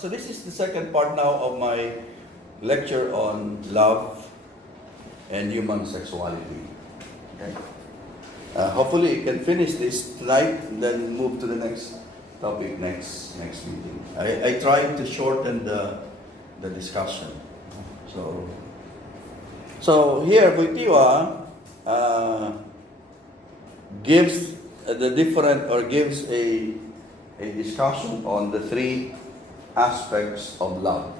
So this is the second part now of my lecture on love and human sexuality. Okay? Hopefully you can finish this tonight and then move to the next topic next meeting. I tried to shorten the discussion. So here Wojtyla gives gives a discussion on the three aspects of love.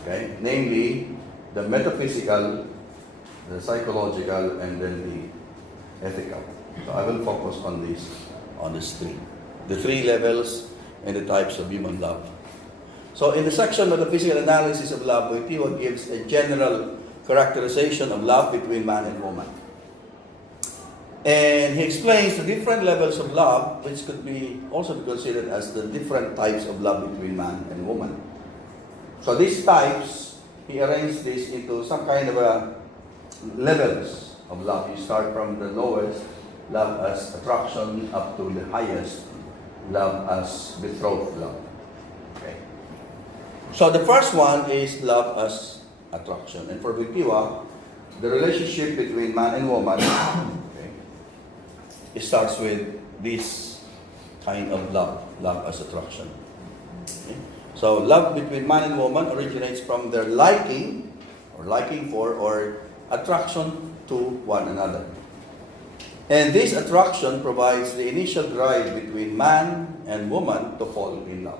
Okay, namely the metaphysical, the psychological, and then the ethical. So I will focus on these three. The three levels and the types of human love. So in the section of the physical analysis of love, Wojtyla gives a general characterization of love between man and woman. And he explains the different levels of love, which could be also be considered as the different types of love between man and woman. So these types, he arranged this into some kind of levels of love. You start from the lowest, love as attraction, up to the highest, love as betrothed love. Okay. So the first one is love as attraction. And for Wojtyla, the relationship between man and woman, it starts with this kind of love as attraction. Okay. So love between man and woman originates from their liking for, or attraction to one another. And this attraction provides the initial drive between man and woman to fall in love.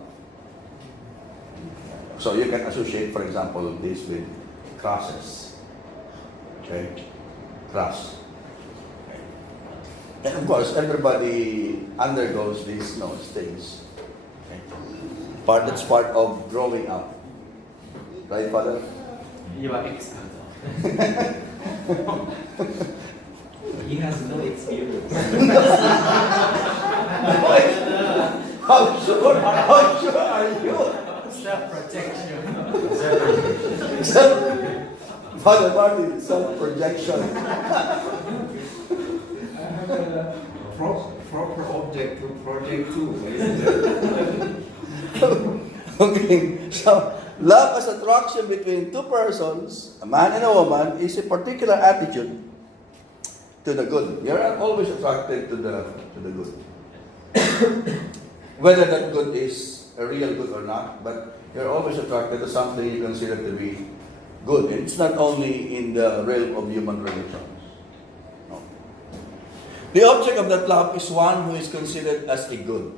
So you can associate, for example, this with crushes. Okay? Crush. And of course, everybody undergoes these things. Okay? That's part of growing up. Right, Father? You are example. He has no experience. How sure are you? Self-protection. Father Martin, self-projection. Proper object to project to. Okay, so love as attraction between two persons, a man and a woman, is a particular attitude to the good. You're always attracted to the good. Whether that good is a real good or not, but you're always attracted to something you consider to be good. And it's not only in the realm of human relations. No. The object of that love is one who is considered as a good.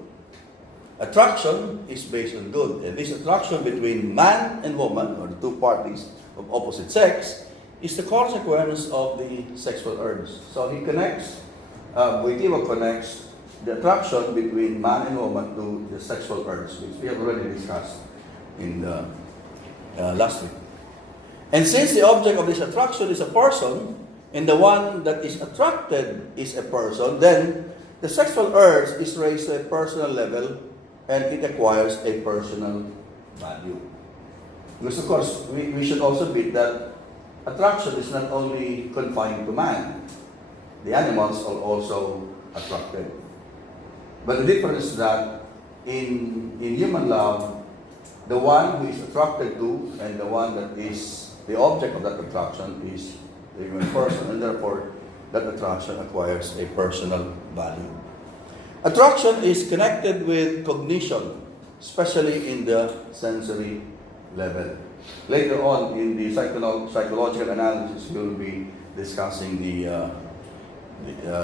Attraction is based on good. And this attraction between man and woman, or the two parties of opposite sex, is the consequence of the sexual urge. So he connects, Wojtyla connects the attraction between man and woman to the sexual urge, which we have already discussed in the last week. And since the object of this attraction is a person, and the one that is attracted is a person, then the sexual urge is raised to a personal level, and it acquires a personal value. Because of course, we should also admit that attraction is not only confined to man. The animals are also attracted. But the difference is that in human love, the one who is attracted to and the one that is the object of that attraction is the human person, and therefore that attraction acquires a personal value. Attraction is connected with cognition, especially in the sensory level. Later on in the psychological analysis, we will be discussing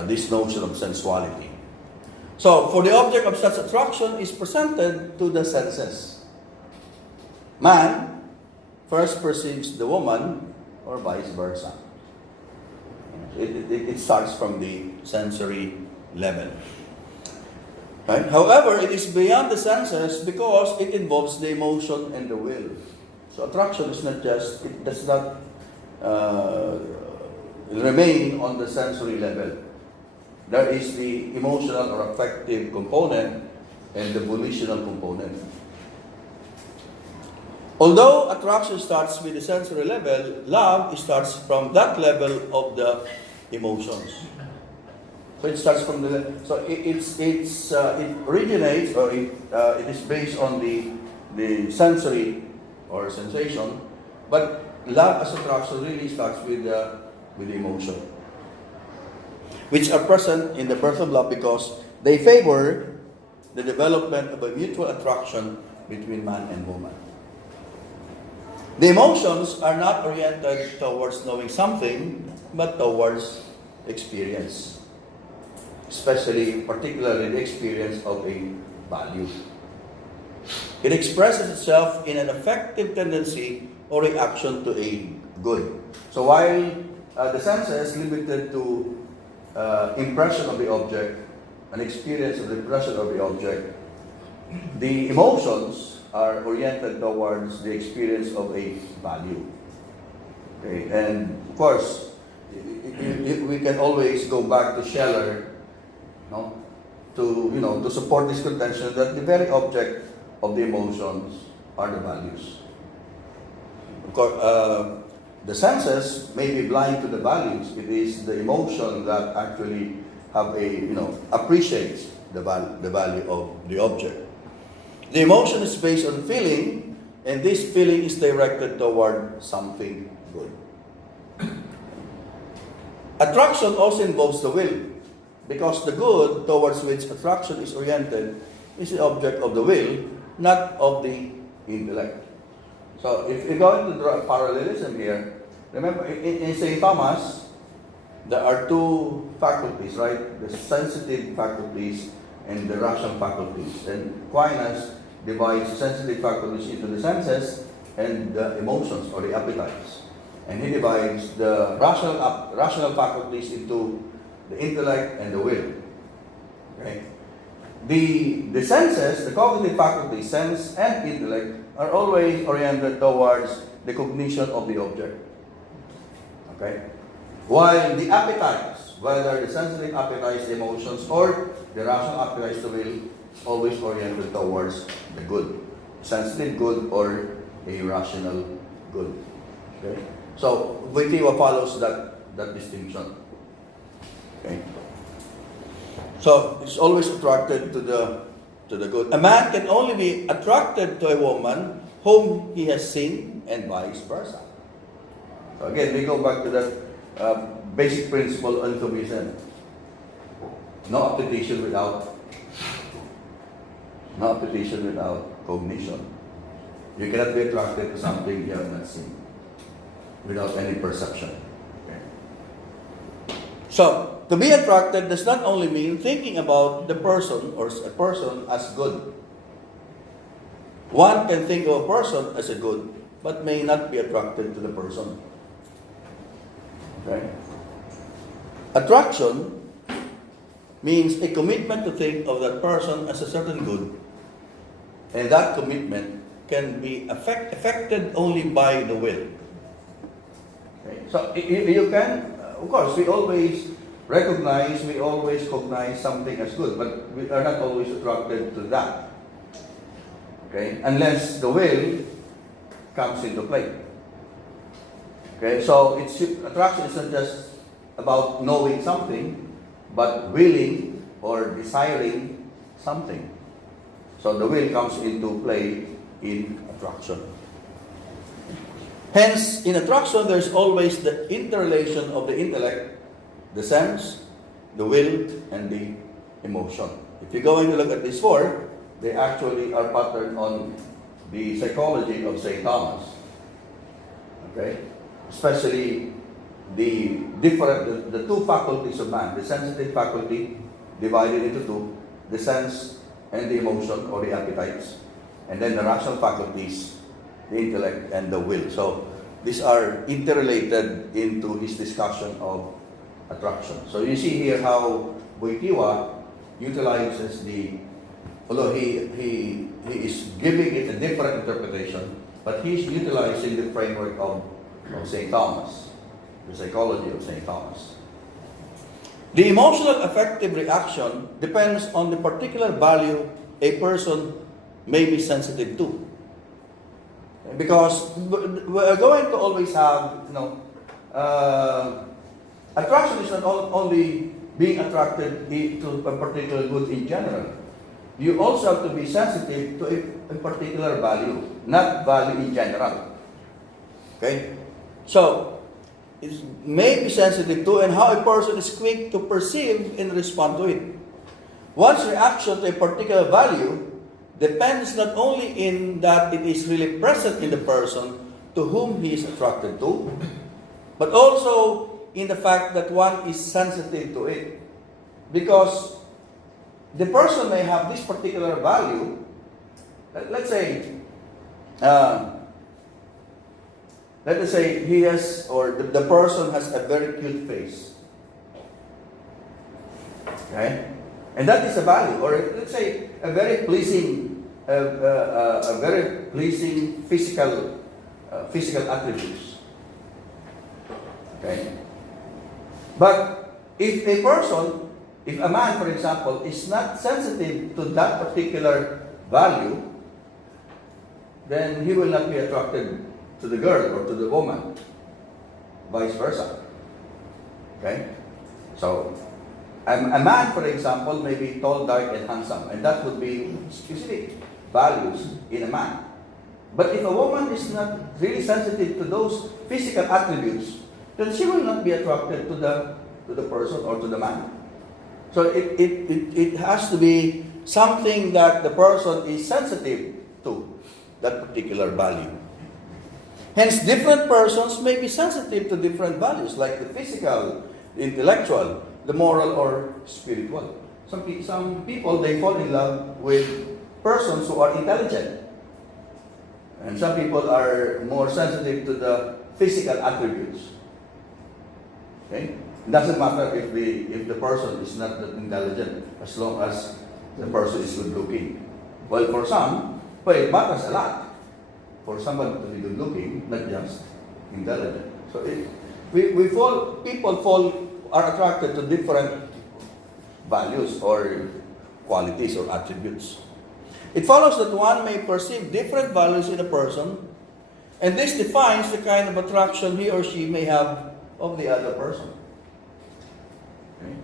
this notion of sensuality. So, for the object of such attraction is presented to the senses. Man first perceives the woman, or vice versa. It starts from the sensory level. Right? However, it is beyond the senses because it involves the emotion and the will. So attraction is not just, it does not remain on the sensory level. There is the emotional or affective component and the volitional component. Although attraction starts with the sensory level, love starts from that level of the emotions. So it starts from it originates, or it is based on the the sensory or sensation, but love as attraction really starts with the emotion, which are present in the birth of love because they favor the development of a mutual attraction between man and woman. The emotions are not oriented towards knowing something, but towards experience, particularly the experience of a value. It expresses itself in an affective tendency or reaction to a good. So while the senses limited to impression of the object, an experience of the impression of the object, the emotions are oriented towards the experience of a value. Okay? And of course, we can always go back to Scheller, no? to support this contention that the very object of the emotions are the values. Of course, the senses may be blind to the values. It is the emotion that actually appreciates the value of the object. The emotion is based on feeling, and this feeling is directed toward something good. Attraction also involves the will, because the good towards which attraction is oriented is the object of the will, not of the intellect. So if you're going to draw a parallelism here, remember in St. Thomas, there are two faculties, right? The sensitive faculties and the rational faculties. And Aquinas divides the sensitive faculties into the senses and the emotions or the appetites. And he divides the rational faculties into the intellect and the will. Okay? The senses, the cognitive faculties, sense and intellect, are always oriented towards the cognition of the object. Okay? While the appetites, whether the sensitive appetites, the emotions, or the rational appetites, the will, is always oriented towards the good. Sensitive good or a rational good. Okay? So, Wojtyla follows that distinction. Okay? So, it's always attracted to the good. A man can only be attracted to a woman whom he has seen, and vice versa. So again, we go back to that basic principle on intuition. No appetition without cognition. You cannot be attracted to something you have not seen without any perception. Okay. So, to be attracted does not only mean thinking about the person or a person as good. One can think of a person as a good, but may not be attracted to the person. Okay? Attraction means a commitment to think of that person as a certain good, and that commitment can be affected only by the will. Okay? So you can, of course, we always cognize something as good, but we are not always attracted to that. Okay? Unless the will comes into play. Okay? So attraction is not just about knowing something, but willing or desiring something. So the will comes into play in attraction. Hence, in attraction, there's always the interrelation of the intellect, the sense, the will, and the emotion. If you're going to look at these four, they actually are patterned on the psychology of St. Thomas. Okay? Especially the two faculties of man, the sensitive faculty divided into two, the sense and the emotion or the appetites, and then the rational faculties, the intellect and the will. So these are interrelated into his discussion of attraction. So you see here how Wojtyla utilizes although he is giving it a different interpretation, but he's utilizing the framework of St. Thomas, the psychology of St. Thomas. The emotional affective reaction depends on the particular value a person may be sensitive to. Because we're going to always have, attraction is not only being attracted to a particular good in general. you also have to be sensitive to a particular value, not value in general. Okay? So, it may be sensitive to and how a person is quick to perceive and respond to it. One's reaction to a particular value depends not only in that it is really present in the person to whom he is attracted to, but also in the fact that one is sensitive to it. Because the person may have this particular value. Let's say he has, or the person has a very cute face. Okay? And that is a value. Or let's say a very pleasing physical attributes. Okay? But if a man, for example, is not sensitive to that particular value, then he will not be attracted to the girl or to the woman. Vice versa. Okay? So, a man, for example, may be tall, dark, and handsome, and that would be specific values in a man. But if a woman is not really sensitive to those physical attributes, then she will not be attracted to the person or to the man. So it has to be something that the person is sensitive to, that particular value. Hence, different persons may be sensitive to different values, like the physical, the intellectual, the moral, or spiritual. Some people, they fall in love with persons who are intelligent. And some people are more sensitive to the physical attributes. Okay? It doesn't matter if the person is not that intelligent, as long as the person is good looking. Well, for some, it matters a lot for someone to be good looking, not just intelligent. So people are attracted to different values or qualities or attributes. It follows that one may perceive different values in a person, and this defines the kind of attraction he or she may have of the other person. Okay?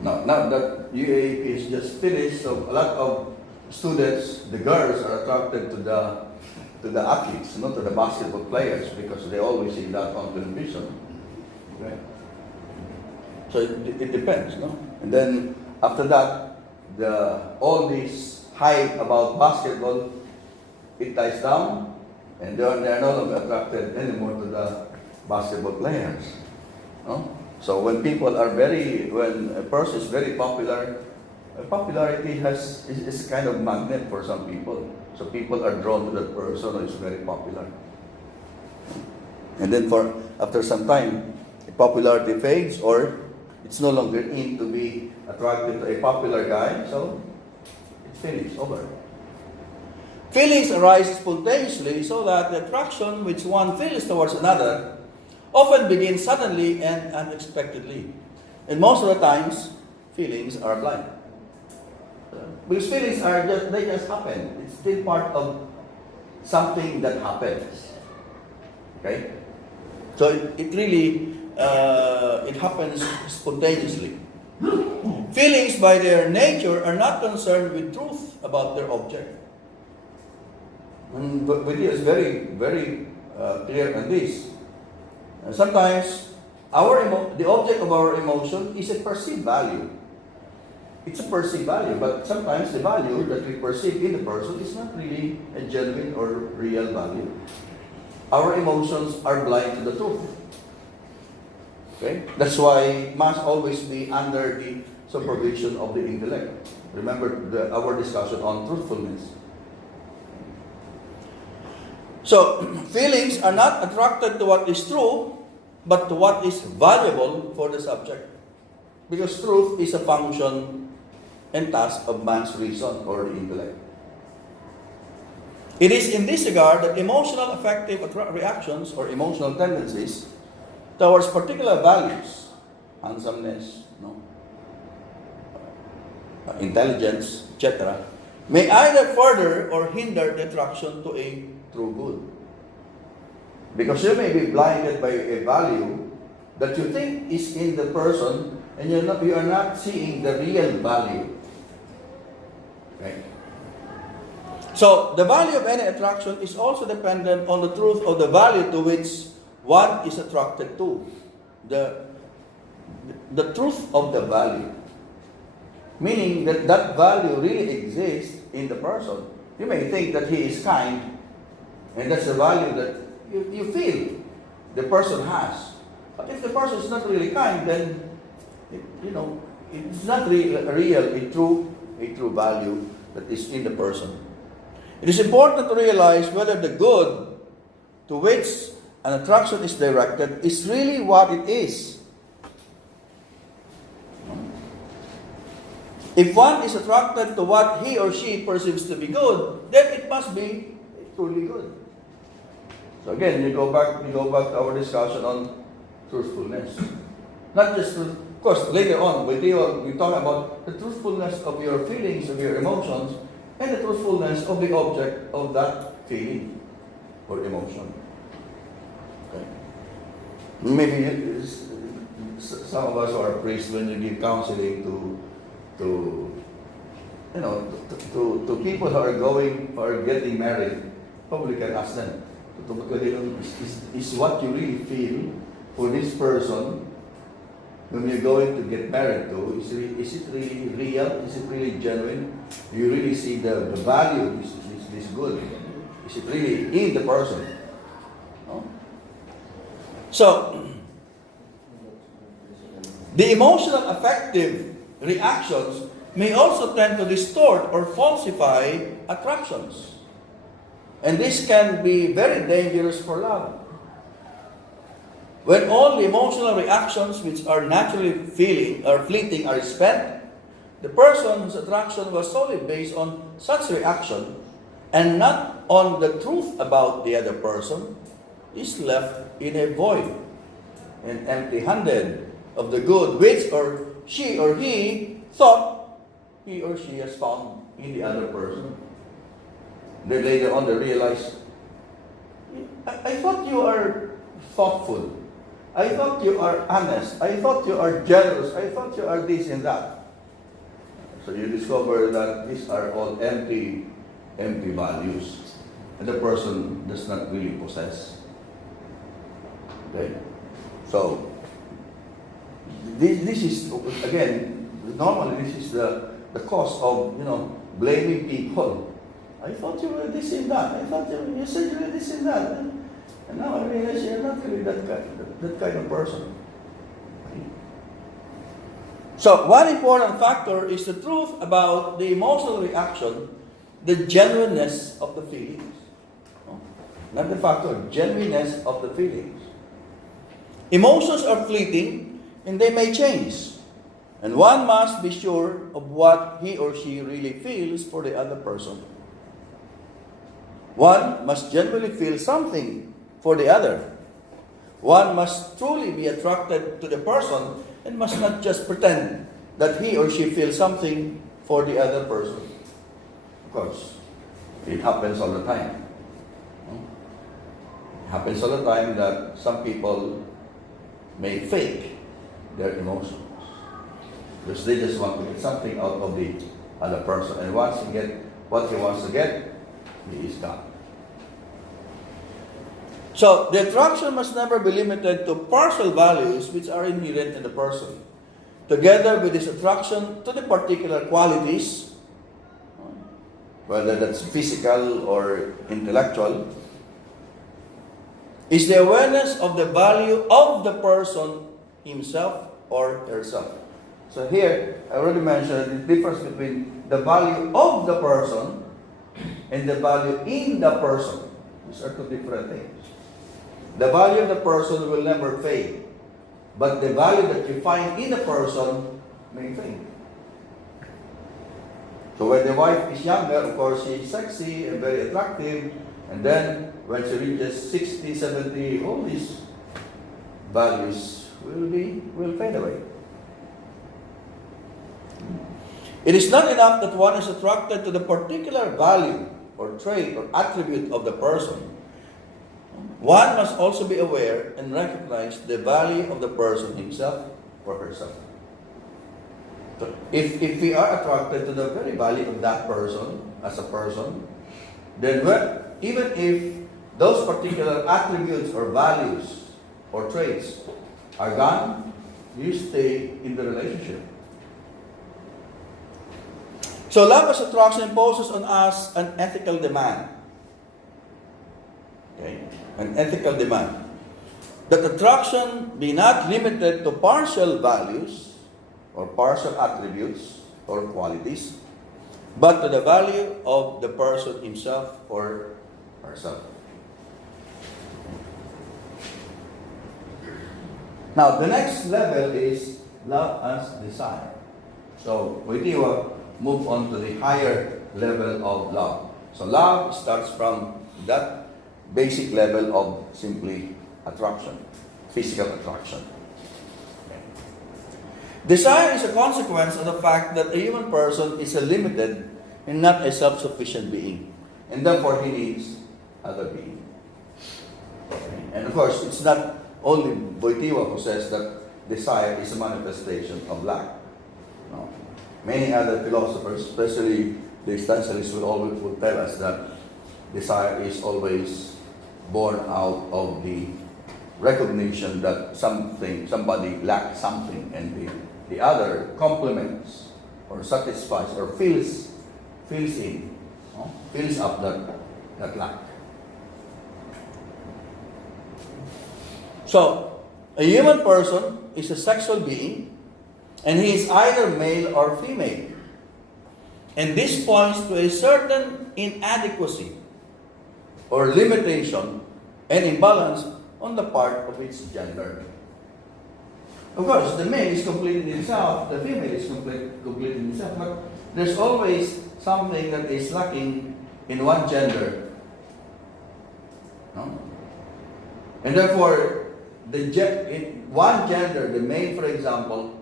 Now that UAP is just finished, so a lot of students, the girls, are attracted to the athletes, not to the basketball players, because they always see that on television. Okay? So it depends, no? And then after that, all these hype about basketball, it dies down, and they are no longer attracted anymore to the basketball players. No? So when a person is very popular, popularity is a kind of magnet for some people. So people are drawn to that person who is very popular. And then after some time, popularity fades, or it's no longer in to be attracted to a popular guy, so it's finished, over. Feelings arise spontaneously, so that the attraction which one feels towards another often begins suddenly and unexpectedly. And most of the times, feelings are blind. Because feelings they just happen. It's still part of something that happens. Okay? So it really, it happens spontaneously. Feelings by their nature are not concerned with truth about their object. And Wojtyla is very, very clear on this. Sometimes, the object of our emotion is a perceived value. It's a perceived value, but sometimes the value that we perceive in the person is not really a genuine or real value. Our emotions are blind to the truth. Okay? That's why it must always be under the supervision of the intellect. Remember our discussion on truthfulness. So, feelings are not attracted to what is true, but to what is valuable for the subject. Because truth is a function and task of man's reason or the intellect. It is in this regard that emotional affective reactions or emotional tendencies towards particular values, handsomeness, intelligence, etc., may either further or hinder the attraction to a true good. Because you may be blinded by a value that you think is in the person, and you are not seeing the real value. Okay? So, the value of any attraction is also dependent on the truth of the value to which one is attracted to. The truth of the value. Meaning that that value really exists in the person. You may think that he is kind, and that's the value that you feel the person has. But if the person is not really kind, then, it's not a true value that is in the person. It is important to realize whether the good to which an attraction is directed is really what it is. If one is attracted to what he or she perceives to be good, then it must be truly good. So again, we go back to our discussion on truthfulness. Not just truth. Of course, later on, we talk about the truthfulness of your feelings, of your emotions, and the truthfulness of the object of that feeling or emotion. Okay. Maybe some of us are priests when you give counseling to people who are getting married. Probably can ask them, is what you really feel for this person when you're going to get married to, is it really real? Is it really genuine? Do you really see the value? Is this good? Is it really in the person? No? So, the emotional affective reactions may also tend to distort or falsify attractions. And this can be very dangerous for love. When all the emotional reactions which are naturally fleeting are spent, the person whose attraction was solely based on such reaction and not on the truth about the other person is left in a void and empty-handed of the good which she or he thought he or she has found in the other person. Then later on they realize, I thought you are thoughtful. I thought you are honest. I thought you are generous. I thought you are this and that. So you discover that these are all empty values. And the person does not really possess. Okay? So, this is, again, normally this is the cause of, blaming people. I thought you were this and that. I thought you said you were this and that. And now I realize you're not really that kind of person. So, one important factor is the truth about the emotional reaction, the genuineness of the feelings. Not the factor, genuineness of the feelings. Emotions are fleeting and they may change. And one must be sure of what he or she really feels for the other person. One must genuinely feel something for the other. One must truly be attracted to the person and must not just pretend that he or she feels something for the other person. Of course, it happens all the time. It happens all the time that some people may fake their emotions because they just want to get something out of the other person. And once he gets what he wants to get, he is gone. So, the attraction must never be limited to partial values which are inherent in the person. Together with this attraction to the particular qualities, whether that's physical or intellectual, is the awareness of the value of the person himself or herself. So here, I already mentioned the difference between the value of the person and the value in the person. These are two different things. The value of the person will never fade, but the value that you find in the person may fade. So when the wife is younger, of course, she is sexy and very attractive, and then when she reaches 60, 70, all these values will fade away. It is not enough that one is attracted to the particular value or trait or attribute of the person. One must also be aware and recognize the value of the person himself or herself. If we are attracted to the very value of that person as a person, then even if those particular attributes or values or traits are gone, you stay in the relationship. So love as attraction imposes on us an ethical demand. Okay? An ethical demand. That attraction be not limited to partial values or partial attributes or qualities, but to the value of the person himself or herself. Now, the next level is love as desire. So, Wojtyla move on to the higher level of love. So, love starts from that basic level of simply attraction, physical attraction. Desire is a consequence of the fact that a human person is a limited and not a self-sufficient being. And therefore, he needs other beings. And of course, it's not only Wojtyla who says that desire is a manifestation of lack. No. Many other philosophers, especially the existentialists, will tell us that desire is always born out of the recognition that somebody lacks something, and the other complements or satisfies or fills up that lack. So, a human person is a sexual being, and he is either male or female. And this points to a certain inadequacy or limitation and imbalance on the part of its gender. Of course, the male is complete in himself, the female is complete in himself, but there's always something that is lacking in one gender. No? And therefore, in one gender, the male, for example,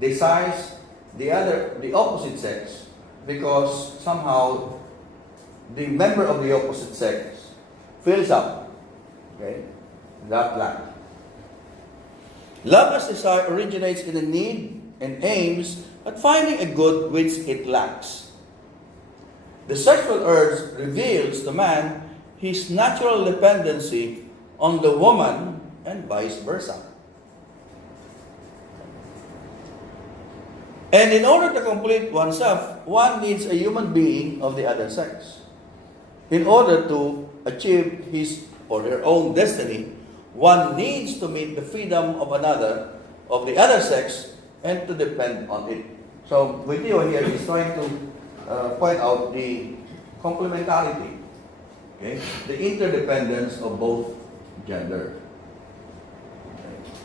desires the opposite sex because somehow the member of the opposite sex fills up, okay, that lack. Love as desire originates in a need and aims at finding a good which it lacks. The sexual urge reveals to man his natural dependency on the woman and vice versa. And in order to complete oneself, one needs a human being of the other sex. In order to achieve his or her own destiny, one needs to meet the freedom of the other sex, and to depend on it. So, Wojtyla here is trying to point out the complementarity, okay? The interdependence of both gender.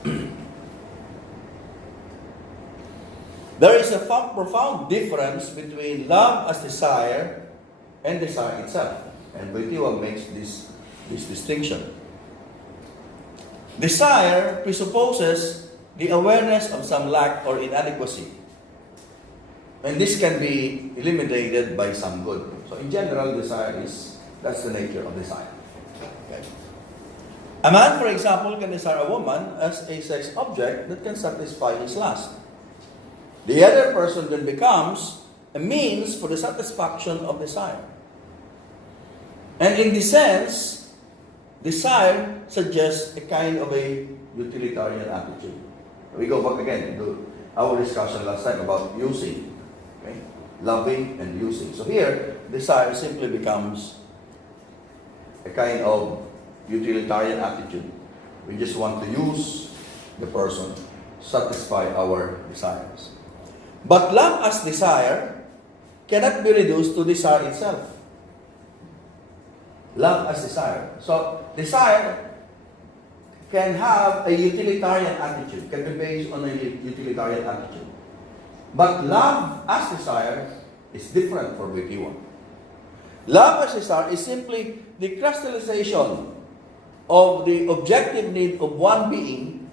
Okay. There is a profound difference between love as desire and desire itself. And Wojtyla makes this distinction. Desire presupposes the awareness of some lack or inadequacy. And this can be eliminated by some good. So in general, that's the nature of desire. Okay. A man, for example, can desire a woman as a sex object that can satisfy his lust. The other person then becomes a means for the satisfaction of desire. And in this sense, desire suggests a kind of a utilitarian attitude. We go back again to our discussion last time about using, okay? Loving and using. So here, desire simply becomes a kind of utilitarian attitude. We just want to use the person, satisfy our desires. But love as desire cannot be reduced to desire itself. Love as desire. So, desire can have a utilitarian attitude, can be based on a utilitarian attitude. But love as desire is different for Wojtyla. Love as desire is simply the crystallization of the objective need of one being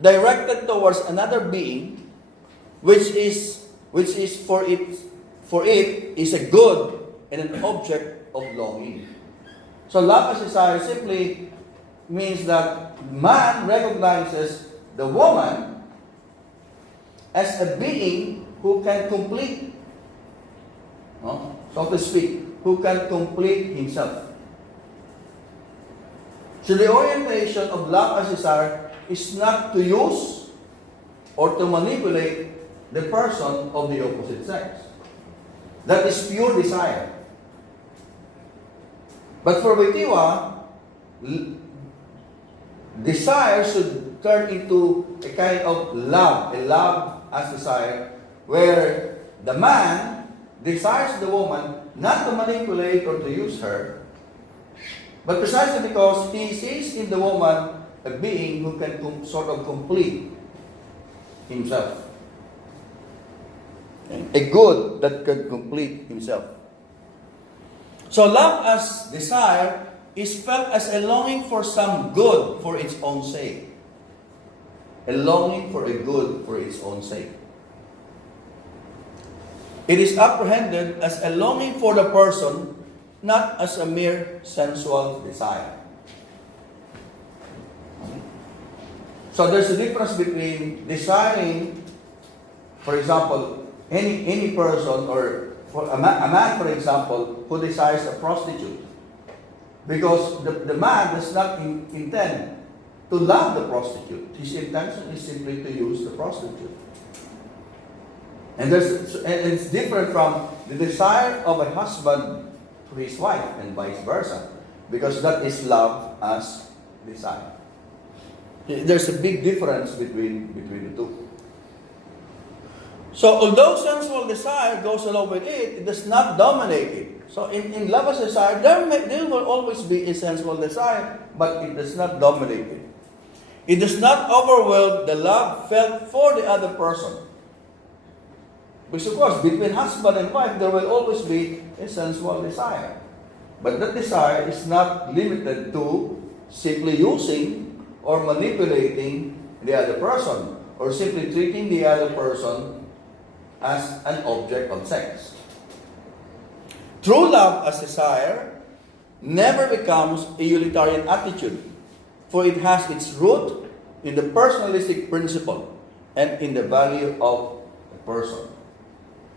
directed towards another being, which is for it is a good and an object of longing. So love as desire simply means that man recognizes the woman as a being who can complete, no? So to speak, who can complete himself. So the orientation of love as desire is not to use or to manipulate the person of the opposite sex. That is pure desire. But for Wojtyla, desire should turn into a kind of love, a love as desire, where the man desires the woman not to manipulate or to use her, but precisely because he sees in the woman a being who can sort of complete himself. A good that can complete himself. So love as desire is felt as a longing for some good for its own sake. A longing for a good for its own sake. It is apprehended as a longing for the person, not as a mere sensual desire. So there's a difference between desiring, for example, any person, or for a man, for example, who desires a prostitute. Because the man does not intend to love the prostitute. His intention is simply to use the prostitute. And it's different from the desire of a husband to his wife and vice versa. Because that is love as desire. There's a big difference between the two. So although sensual desire goes along with it, it does not dominate it. So in love as desire, there will always be a sensual desire, but it does not dominate it. It does not overwhelm the love felt for the other person. Because of course, between husband and wife, there will always be a sensual desire. But that desire is not limited to simply using or manipulating the other person, or simply treating the other person as an object of sex. True love as desire never becomes a utilitarian attitude, for it has its root in the personalistic principle and in the value of the person.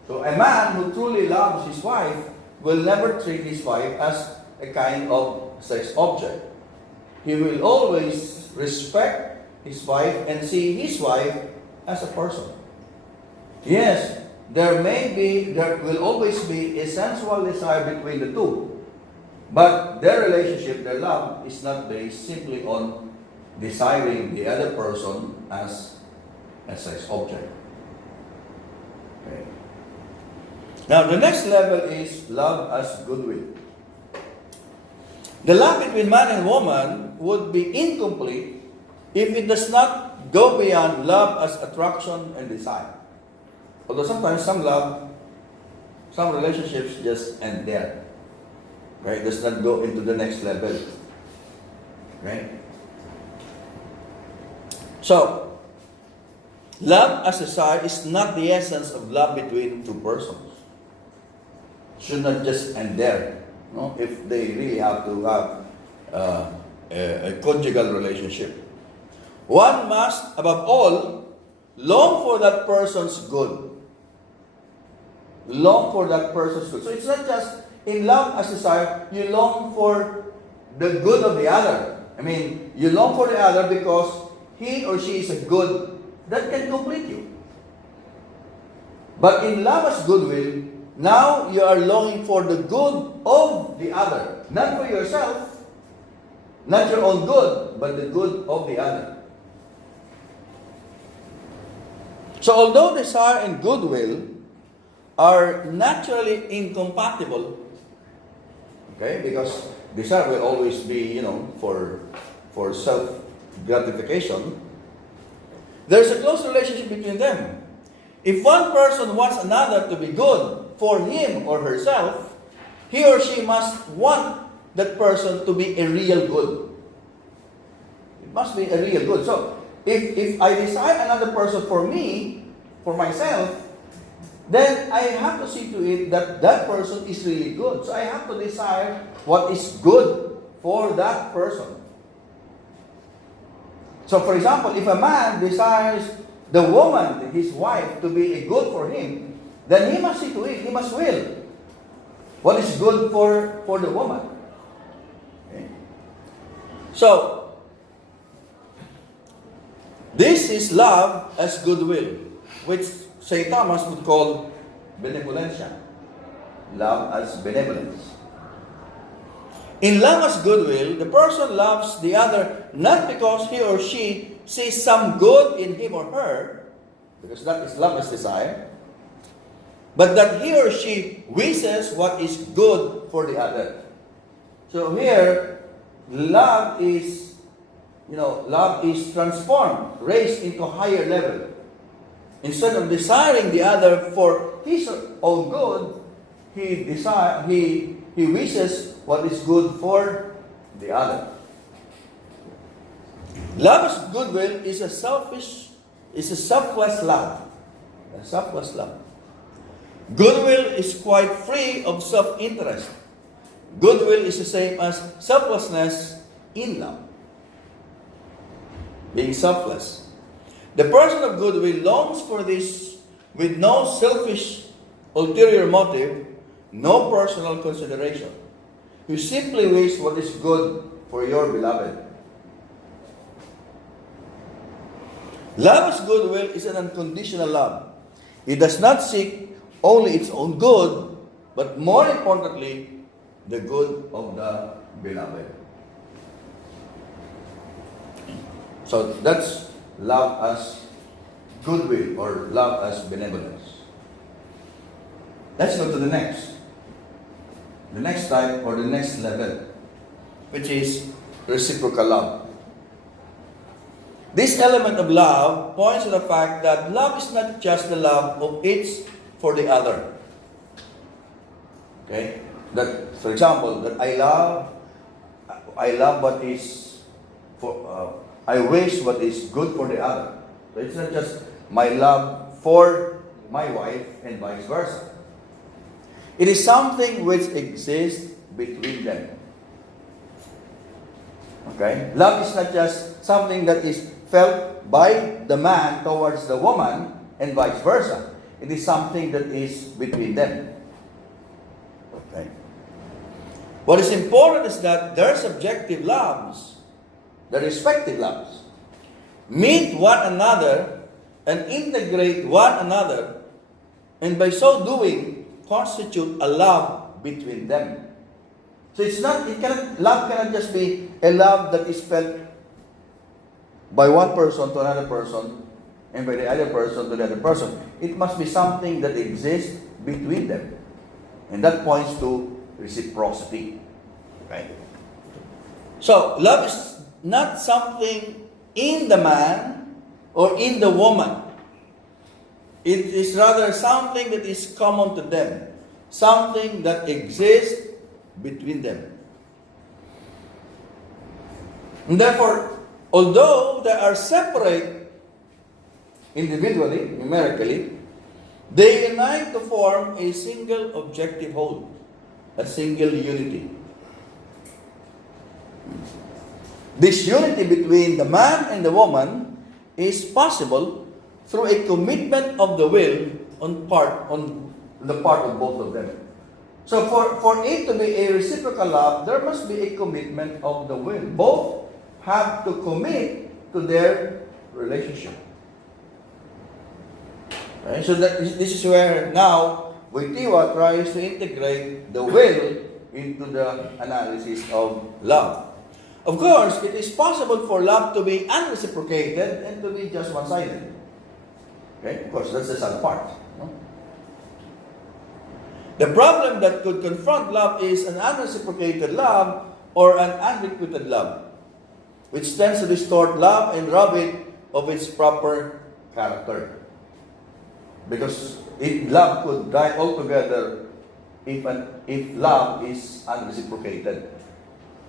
So a man who truly loves his wife will never treat his wife as a kind of sex object. He will always respect his wife and see his wife as a person. Yes, there will always be a sensual desire between the two. But their relationship, their love, is not based simply on desiring the other person as a sex object. Okay. Now, the next level is love as goodwill. The love between man and woman would be incomplete if it does not go beyond love as attraction and desire. Although sometimes some relationships just end there. Right? Does not go into the next level. Right? So, love as desire is not the essence of love between two persons. Should not just end there. No? If they really have to have a conjugal relationship. One must, above all, long for that person's good. Long for that person's good. So it's not just in love as desire, you long for the good of the other. I mean, you long for the other because he or she is a good that can complete you. But in love as goodwill, now you are longing for the good of the other. Not for yourself, not your own good, but the good of the other. So although desire and goodwill are naturally incompatible, okay, because desire will always be, for self-gratification, there's a close relationship between them. If one person wants another to be good for him or herself, he or she must want that person to be a real good. It must be a real good. So, if I desire another person for me, for myself, then I have to see to it that that person is really good. So I have to desire what is good for that person. So for example, if a man desires the woman, his wife, to be good for him, then he must see to it, he must will what is good for the woman. Okay? So, this is love as goodwill, which St. Thomas would call benevolencia. Love as benevolence. In love as goodwill, the person loves the other not because he or she sees some good in him or her, because that is love as desire, but that he or she wishes what is good for the other. So here, love is transformed, raised into a higher level. Instead of desiring the other for his own good, he wishes what is good for the other. Love as goodwill is a selfless love. A selfless love. Goodwill is quite free of self-interest. Goodwill is the same as selflessness in love. Being selfless. The person of goodwill longs for this with no selfish ulterior motive, no personal consideration. You simply wish what is good for your beloved. Love as goodwill is an unconditional love. It does not seek only its own good, but more importantly, the good of the beloved. So that's love as goodwill or love as benevolence. Let's go to the next. The next type or the next level, which is reciprocal love. This element of love points to the fact that love is not just the love of each for the other. Okay? That, for example, that I love what is I wish what is good for the other. So it's not just my love for my wife and vice versa. It is something which exists between them. Okay? Love is not just something that is felt by the man towards the woman and vice versa. It is something that is between them. Okay? What is important is that their subjective loves, their respective loves, meet one another and integrate one another, and by so doing, constitute a love between them. So love cannot just be a love that is felt by one person to another person and by the other person to the other person. It must be something that exists between them. And that points to reciprocity. Okay? So, love is not something in the man or in the woman. It is rather something that is common to them. Something that exists between them. And therefore, although they are separate individually, numerically, they unite to form a single objective whole, a single unity. This unity between the man and the woman is possible through a commitment of the will on the part of both of them. So for it to be a reciprocal love, there must be a commitment of the will. Both have to commit to their relationship. Right? So this is where now Wojtyla tries to integrate the will into the analysis of love. Of course, it is possible for love to be unreciprocated and to be just one-sided. Okay? Of course, that's the sad part. No? The problem that could confront love is an unreciprocated love or an unrequited love, which tends to distort love and rob it of its proper character. Because love could die altogether if love is unreciprocated.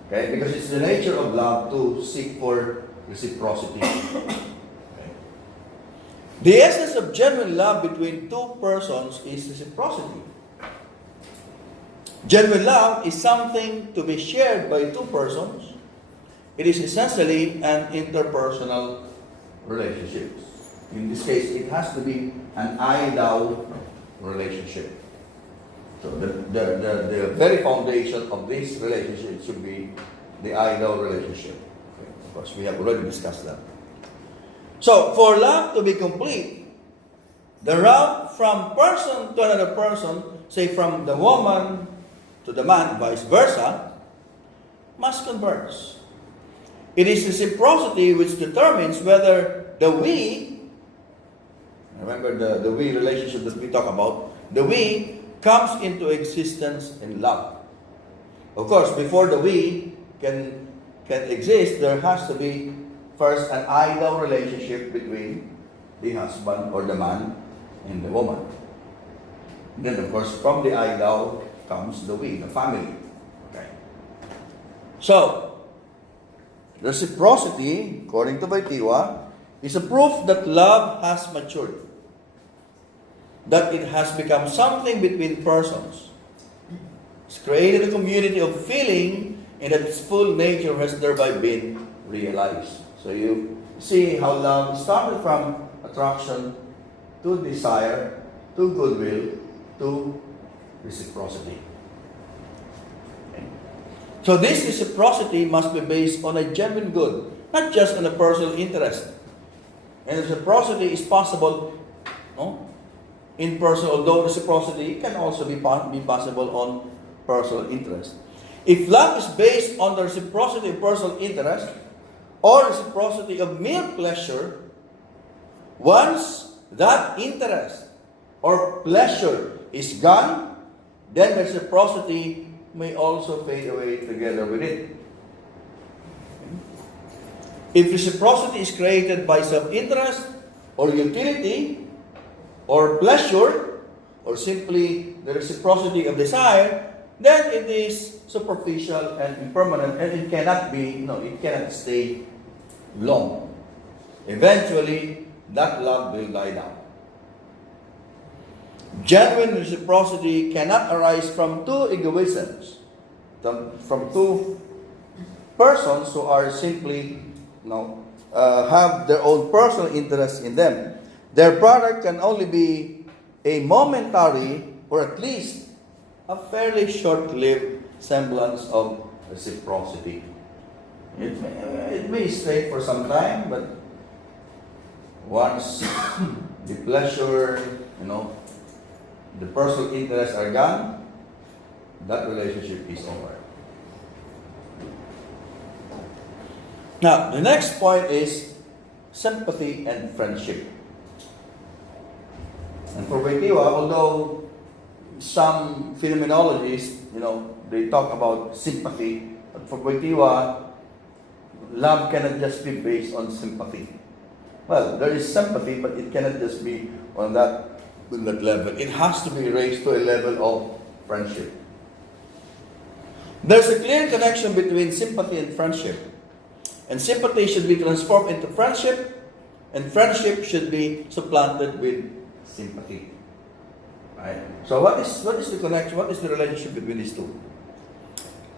Okay? Because it's the nature of love to seek for reciprocity. Okay? The essence of genuine love between two persons is reciprocity. Genuine love is something to be shared by two persons. It is essentially an interpersonal relationship. In this case, it has to be an I-thou relationship. So the very foundation of this relationship should be the I-thou relationship. Okay. Of course, we have already discussed that. So, for love to be complete, the love from person to another person, say from the woman to the man, vice versa, must converge. It is reciprocity which determines whether the we, remember the we relationship that we talk about, the we comes into existence in love. Of course, before the we can exist, there has to be first an I-thou relationship between the husband or the man and the woman. Then, of course, from the I-thou comes the we, the family. Okay. So, reciprocity, according to Wojtyla, is a proof that love has matured, that it has become something between persons. It's created a community of feeling, and that its full nature has thereby been realized. So you see how love started from attraction to desire, to goodwill, to reciprocity. Okay. So this reciprocity must be based on a genuine good, not just on a personal interest. And reciprocity is possible, no, in personal, although reciprocity can also be possible on personal interest. If love is based on the reciprocity of personal interest or reciprocity of mere pleasure, once that interest or pleasure is gone, then reciprocity may also fade away together with it. If reciprocity is created by self-interest or utility or pleasure or simply the reciprocity of desire, then it is superficial and impermanent, and it cannot stay long. Eventually, that love will die down. Genuine reciprocity cannot arise from two egoisms, from two persons who are simply, have their own personal interest in them. Their product can only be a momentary, or at least a fairly short-lived semblance of reciprocity. It may stay for some time, but once the pleasure, the personal interests are gone, that relationship is over. Now, the next point is sympathy and friendship. And for Wojtyla, although some phenomenologists, they talk about sympathy, but for Wojtyla, love cannot just be based on sympathy. Well, there is sympathy, but it cannot just be on that level. It has to be raised to a level of friendship. There's a clear connection between sympathy and friendship. And sympathy should be transformed into friendship, and friendship should be supplanted with sympathy. Right? So what is the connection? What is the relationship between these two?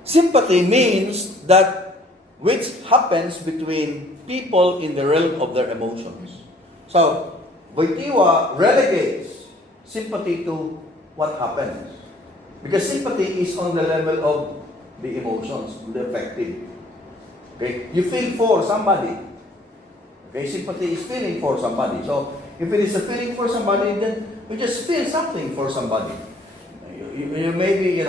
Sympathy means that which happens between people in the realm of their emotions. So Wojtyla relegates sympathy to what happens, because sympathy is on the level of the emotions, the affective. Okay, you feel for somebody. Okay, sympathy is feeling for somebody. So if it is a feeling for somebody, then you just feel something for somebody. You maybe,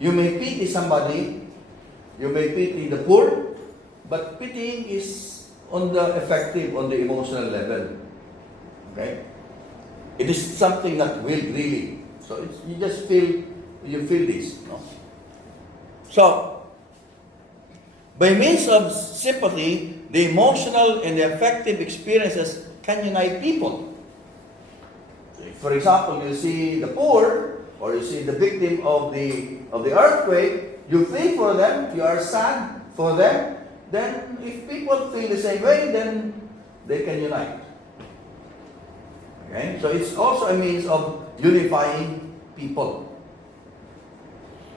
you may pity somebody, you may pity the poor, but pitying is on the affective, on the emotional level. Okay? It is something that will really. So you just feel this. No? So, by means of sympathy, the emotional and the affective experiences can unite people. For example, you see the poor, or you see the victim of the earthquake, you feel for them, you are sad for them, then if people feel the same way, then they can unite. Okay? So it's also a means of unifying people.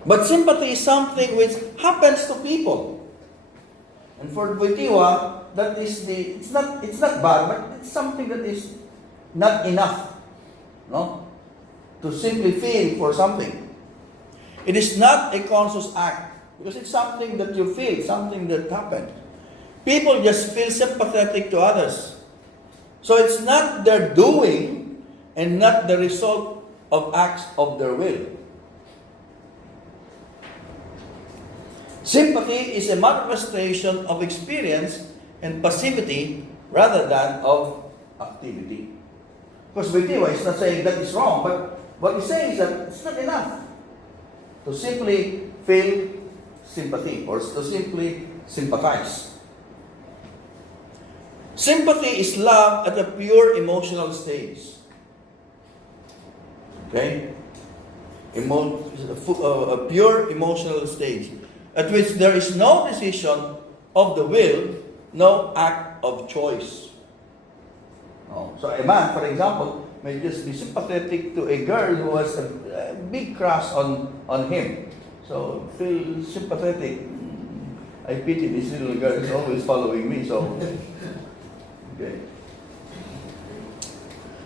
But sympathy is something which happens to people. And And for Wojtyla, that is it's not bad, but it's something that is not enough, no? To simply feel for something. It is not a conscious act, because it's something that you feel, something that happened. People just feel sympathetic to others. So it's not their doing and not the result of acts of their will. Sympathy is a manifestation of experience and passivity rather than of activity. Because Wojtyla is not saying that is wrong, but what he's saying is that it's not enough to simply feel sympathy or to simply sympathize. Sympathy is love at a pure emotional stage. Okay? A pure emotional stage at which there is no decision of the will, no act of choice. Oh, so a man, for example, may just be sympathetic to a girl who has a big crush on him. So feel sympathetic. I pity this little girl, is always following me. So, okay.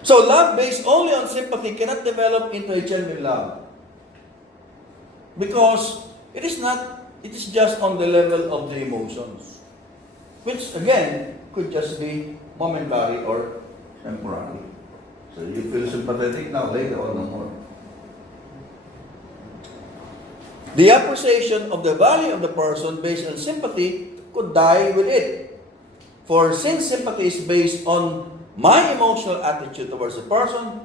So love based only on sympathy cannot develop into a genuine love. Because it is just on the level of the emotions. Which again, could just be momentary or temporary. So you feel sympathetic now, later on no more. The appreciation of the value of the person based on sympathy could die with it. For since sympathy is based on my emotional attitude towards a person,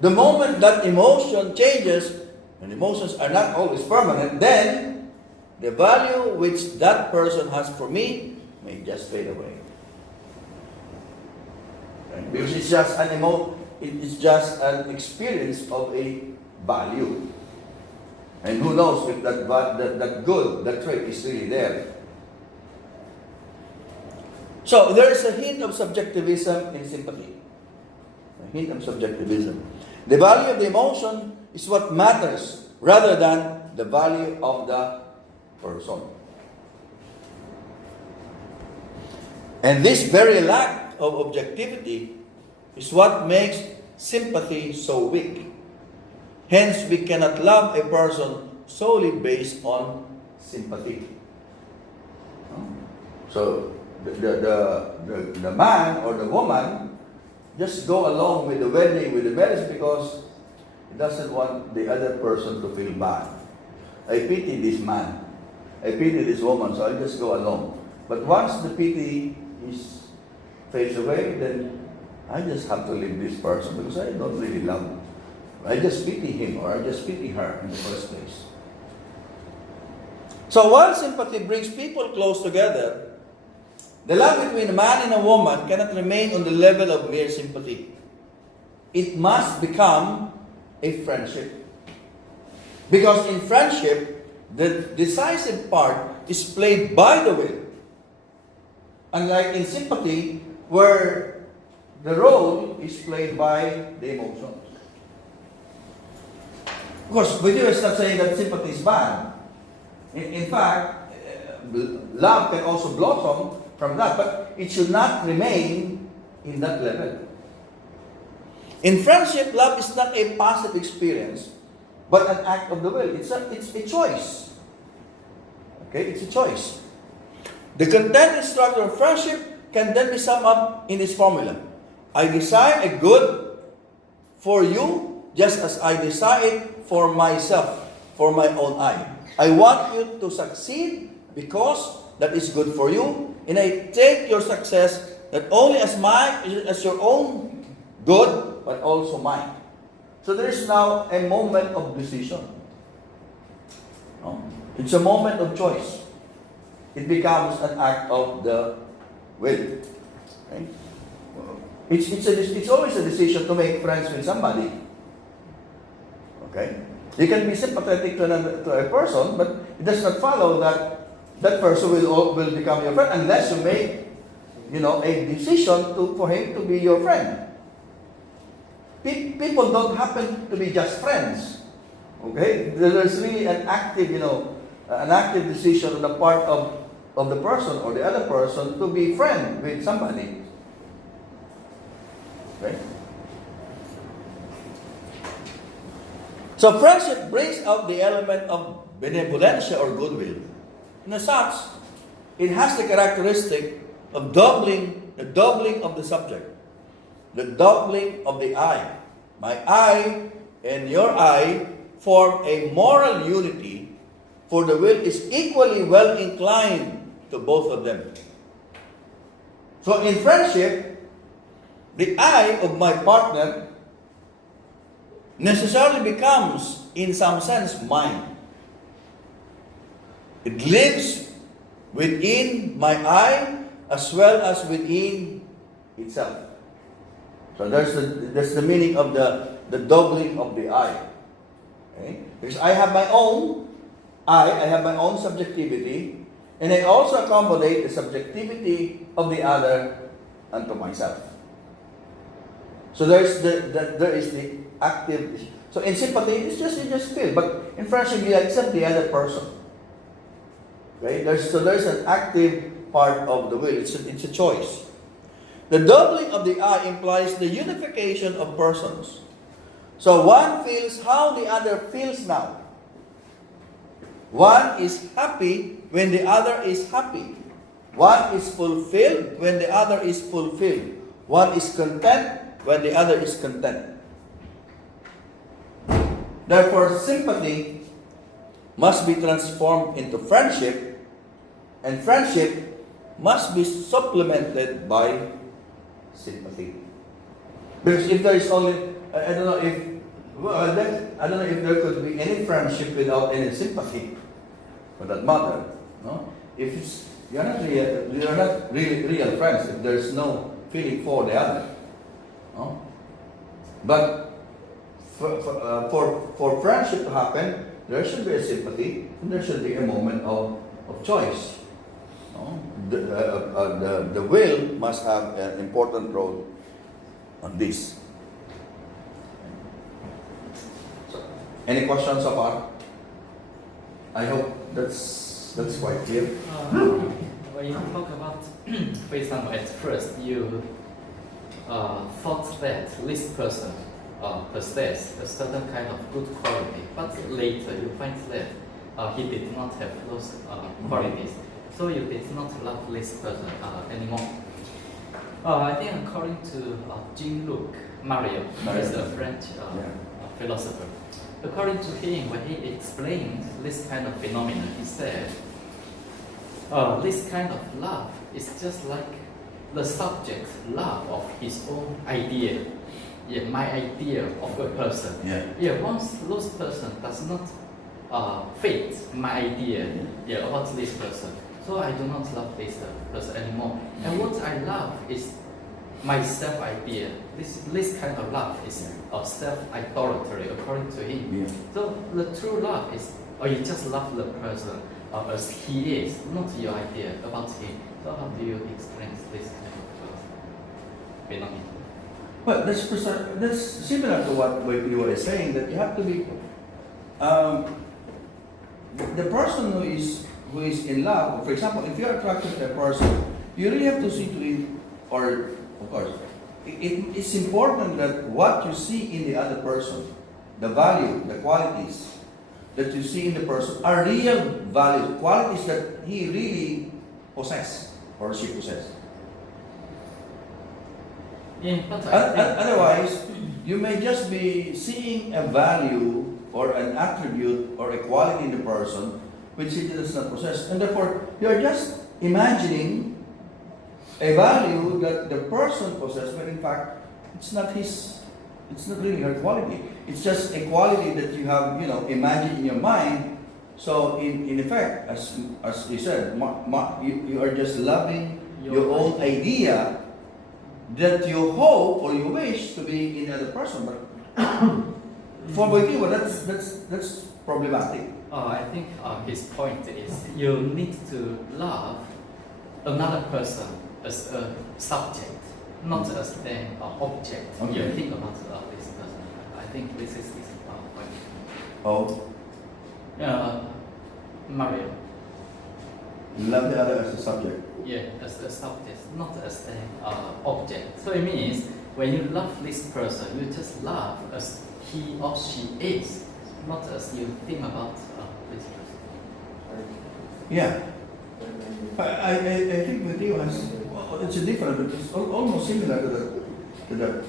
the moment that emotion changes, and emotions are not always permanent, then the value which that person has for me may just fade away. Right? Because it's just an experience of a value. And who knows if that trait is really there. So there is a hint of subjectivism in sympathy. A hint of subjectivism. The value of the emotion is what matters rather than the value of the person. And this very lack of objectivity is what makes sympathy so weak. Hence, we cannot love a person solely based on sympathy. So, the man or the woman just go along with the wedding, with the marriage, because he doesn't want the other person to feel bad. I pity this man. I pity this woman, so I just go along. But once the pity fades away, then I just have to leave this person because I don't really love him. I just pity him or I just pity her in the first place. So while sympathy brings people close together, the love between a man and a woman cannot remain on the level of mere sympathy. It must become a friendship. Because in friendship, the decisive part is played by the will. Unlike in sympathy, where the role is played by the emotions. Of course, Wojtyla is not saying that sympathy is bad. In fact, love can also blossom from that, but it should not remain in that level. In friendship, love is not a passive experience, but an act of the will. It's a choice. Okay, it's a choice. The content and structure of friendship can then be summed up in this formula. I desire a good for you just as I desire it for myself, for my own eye. I want you to succeed because that is good for you, and I take your success not only as your own good, but also mine. So there is now a moment of decision. It's a moment of choice. It becomes an act of the will. Okay? It's always a decision to make friends with somebody. Okay? You can be sympathetic to a person, but it does not follow that that person will become your friend unless you make, a decision for him to be your friend. People don't happen to be just friends. Okay? There's really an active decision on the part of of the person or the other person to be friend with somebody. Right? So friendship brings out the element of benevolencia or goodwill. In as such, it has the characteristic of the doubling of the subject, the doubling of the I. My I and your I form a moral unity, for the will is equally well inclined to both of them. So in friendship, the I of my partner necessarily becomes, in some sense, mine. It lives within my I as well as within itself. So that's the meaning of the doubling of the I. Okay? Because I have my own I have my own subjectivity, and I also accommodate the subjectivity of the other unto myself. So there is the active. So in sympathy, you just feel, but in friendship, you accept the other person. Okay? There's an active part of the will. It's a choice. The doubling of the I implies the unification of persons. So one feels how the other feels now. One is happy when the other is happy. One is fulfilled when the other is fulfilled. One is content when the other is content. Therefore, sympathy must be transformed into friendship, and friendship must be supplemented by sympathy. Because if there is only, I don't know if there could be any friendship without any sympathy for that matter. No, if you're not really real friends if there is no feeling for the other. No, but for friendship to happen, there should be a sympathy and there should be a moment of choice. No? The will must have an important role on this. So, any questions so far? I hope that's quite clear. When you talk about, for example, at first you thought that this person possessed a certain kind of good quality, but later you find that he did not have those qualities, so you did not love this person anymore. I think according to Jean-Luc Marion, who is a French philosopher, according to him, when he explained this kind of phenomenon, he said, this kind of love is just like the subject's love of his own idea. Yeah, my idea of a person. Yeah, once those person does not fit my idea about this person, so I do not love this person anymore. And what I love is my self-idea. This kind of love is self-idolatry according to him. Yeah. So the true love is, you just love the person as he is, not your idea about him. So how do you explain this kind of phenomenon? Well, that's similar to what you were saying, that you have to be the person who is in love. For example, if you are attracted to a person, you really have to see to it, or of course, it's important that what you see in the other person, the value, the qualities that you see in the person are real values, qualities that he really possesses or she possesses. Yeah, but Otherwise, you may just be seeing a value or an attribute or a quality in the person which he does not possess, and therefore you are just imagining a value that the person possesses, when in fact it's not really her quality. It's just a quality that you have, imagined in your mind. So in effect, as you said, you are just loving your own idea that you hope or you wish to be in another person. But for Wojtyla, that's problematic. I think his point is you need to love another person as a subject, not as an object. Okay. You think about this person. I think this is his point. Oh, Mario. You love the other as a subject. Yeah, as a subject, not as an object. So it means when you love this person, you just love as he or she is, not as you think about this person. Yeah. I think with you, it's different, but it's almost similar to the.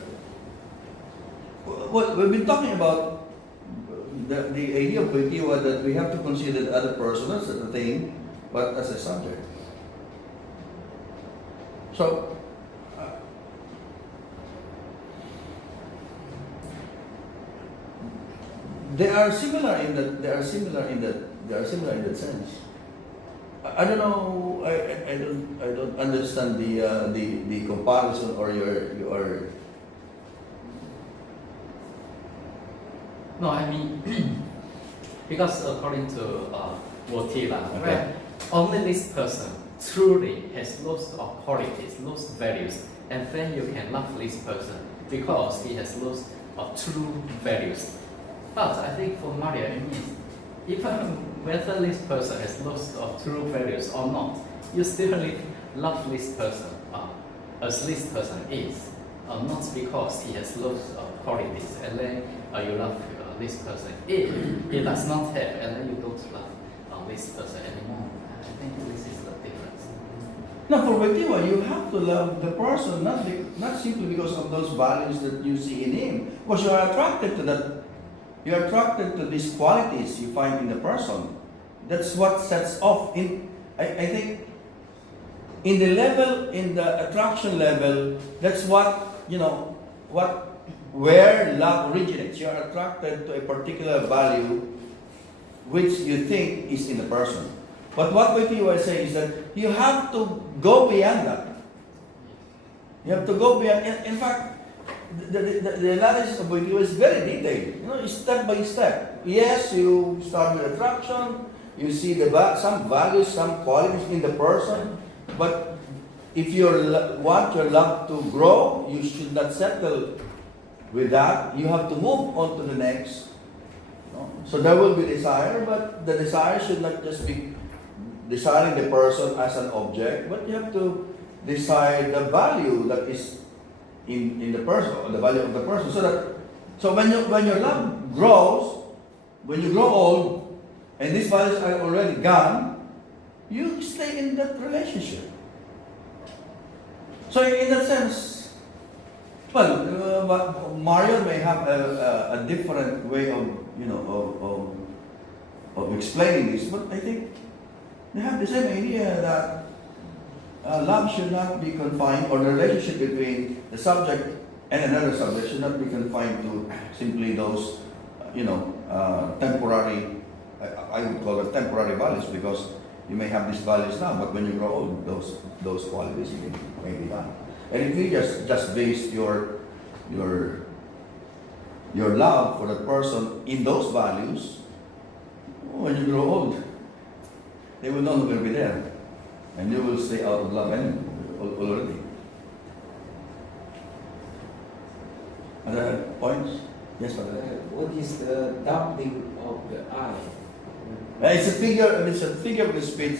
What we've been talking about, the idea of Wojtyla that we have to consider the other person as a thing, but as a subject. So, they are similar in that. They are similar in that. They are similar in that sense. I don't know. I don't understand the comparison or your. No, I mean, because according to Wojtyla, Okay. where only this person truly has lots of qualities, lots of values, and then you can love this person because he has lots of true values. But I think for Maria, it means even whether this person has lots of true values or not, you still love this person as this person is, not because he has lots of qualities, and then you love this person. If he does not have, and then you don't love this person anymore. I think this is the difference. No, for Wojtyla, you have to love the person not simply because of those values that you see in him, because you are attracted to that. You are attracted to these qualities you find in the person. That's what sets off. I think in the attraction level, that's what where love originates. You are attracted to a particular value which you think is in the person. But what Wojtyla is saying is that you have to go beyond that. You have to go beyond. In fact, the analysis of Wojtyla is very detailed. It's step by step. Yes, you start with attraction. You see some values, some qualities in the person. But if you want your love to grow, you should not settle with that. You have to move on to the next. So there will be desire, but the desire should not just be desiring the person as an object, but you have to desire the value that is in the person, or the value of the person. So when your love grows, when you grow old, and these values are already gone, you stay in that relationship. So in that sense, but Mario may have a different way of explaining this, but I think they have the same idea that love should not be confined, or the relationship between the subject and another subject should not be confined to simply those, temporary, I would call it temporary values, because you may have these values now, but when you grow old, those qualities may be gone. And if you just base your love for that person in those values, when you grow old, they will no longer be there, and you will stay out of love already. Other points? Yes, Father. What is the doubling of the eye? It's a figure of speech.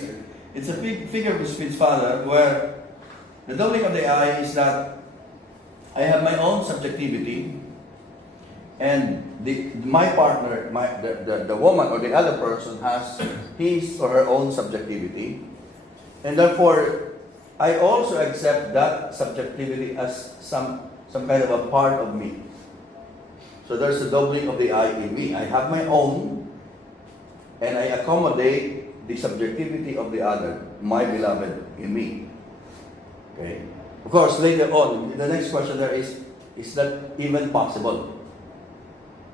It's a figure of speech, Father, where the doubling of the I is that I have my own subjectivity, and my partner, the woman or the other person has his or her own subjectivity, and therefore I also accept that subjectivity as some kind of a part of me. So there's a doubling of the I in me. I have my own, and I accommodate the subjectivity of the other, my beloved, in me. Okay? Of course, later on, the next question there is that even possible?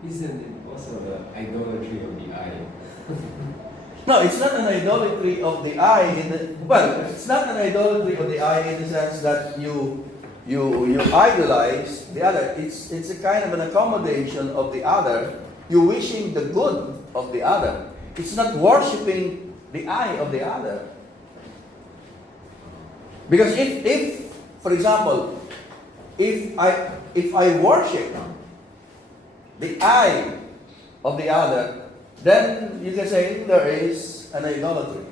Isn't it also the idolatry of the eye? No, it's not an idolatry of the I it's not an idolatry of the I in the sense that you idolize the other. It's a kind of an accommodation of the other. You wishing the good of the other. It's not worshiping the I of the other. Because if for example, if I worship the I of the other, then you can say there is an idolatry.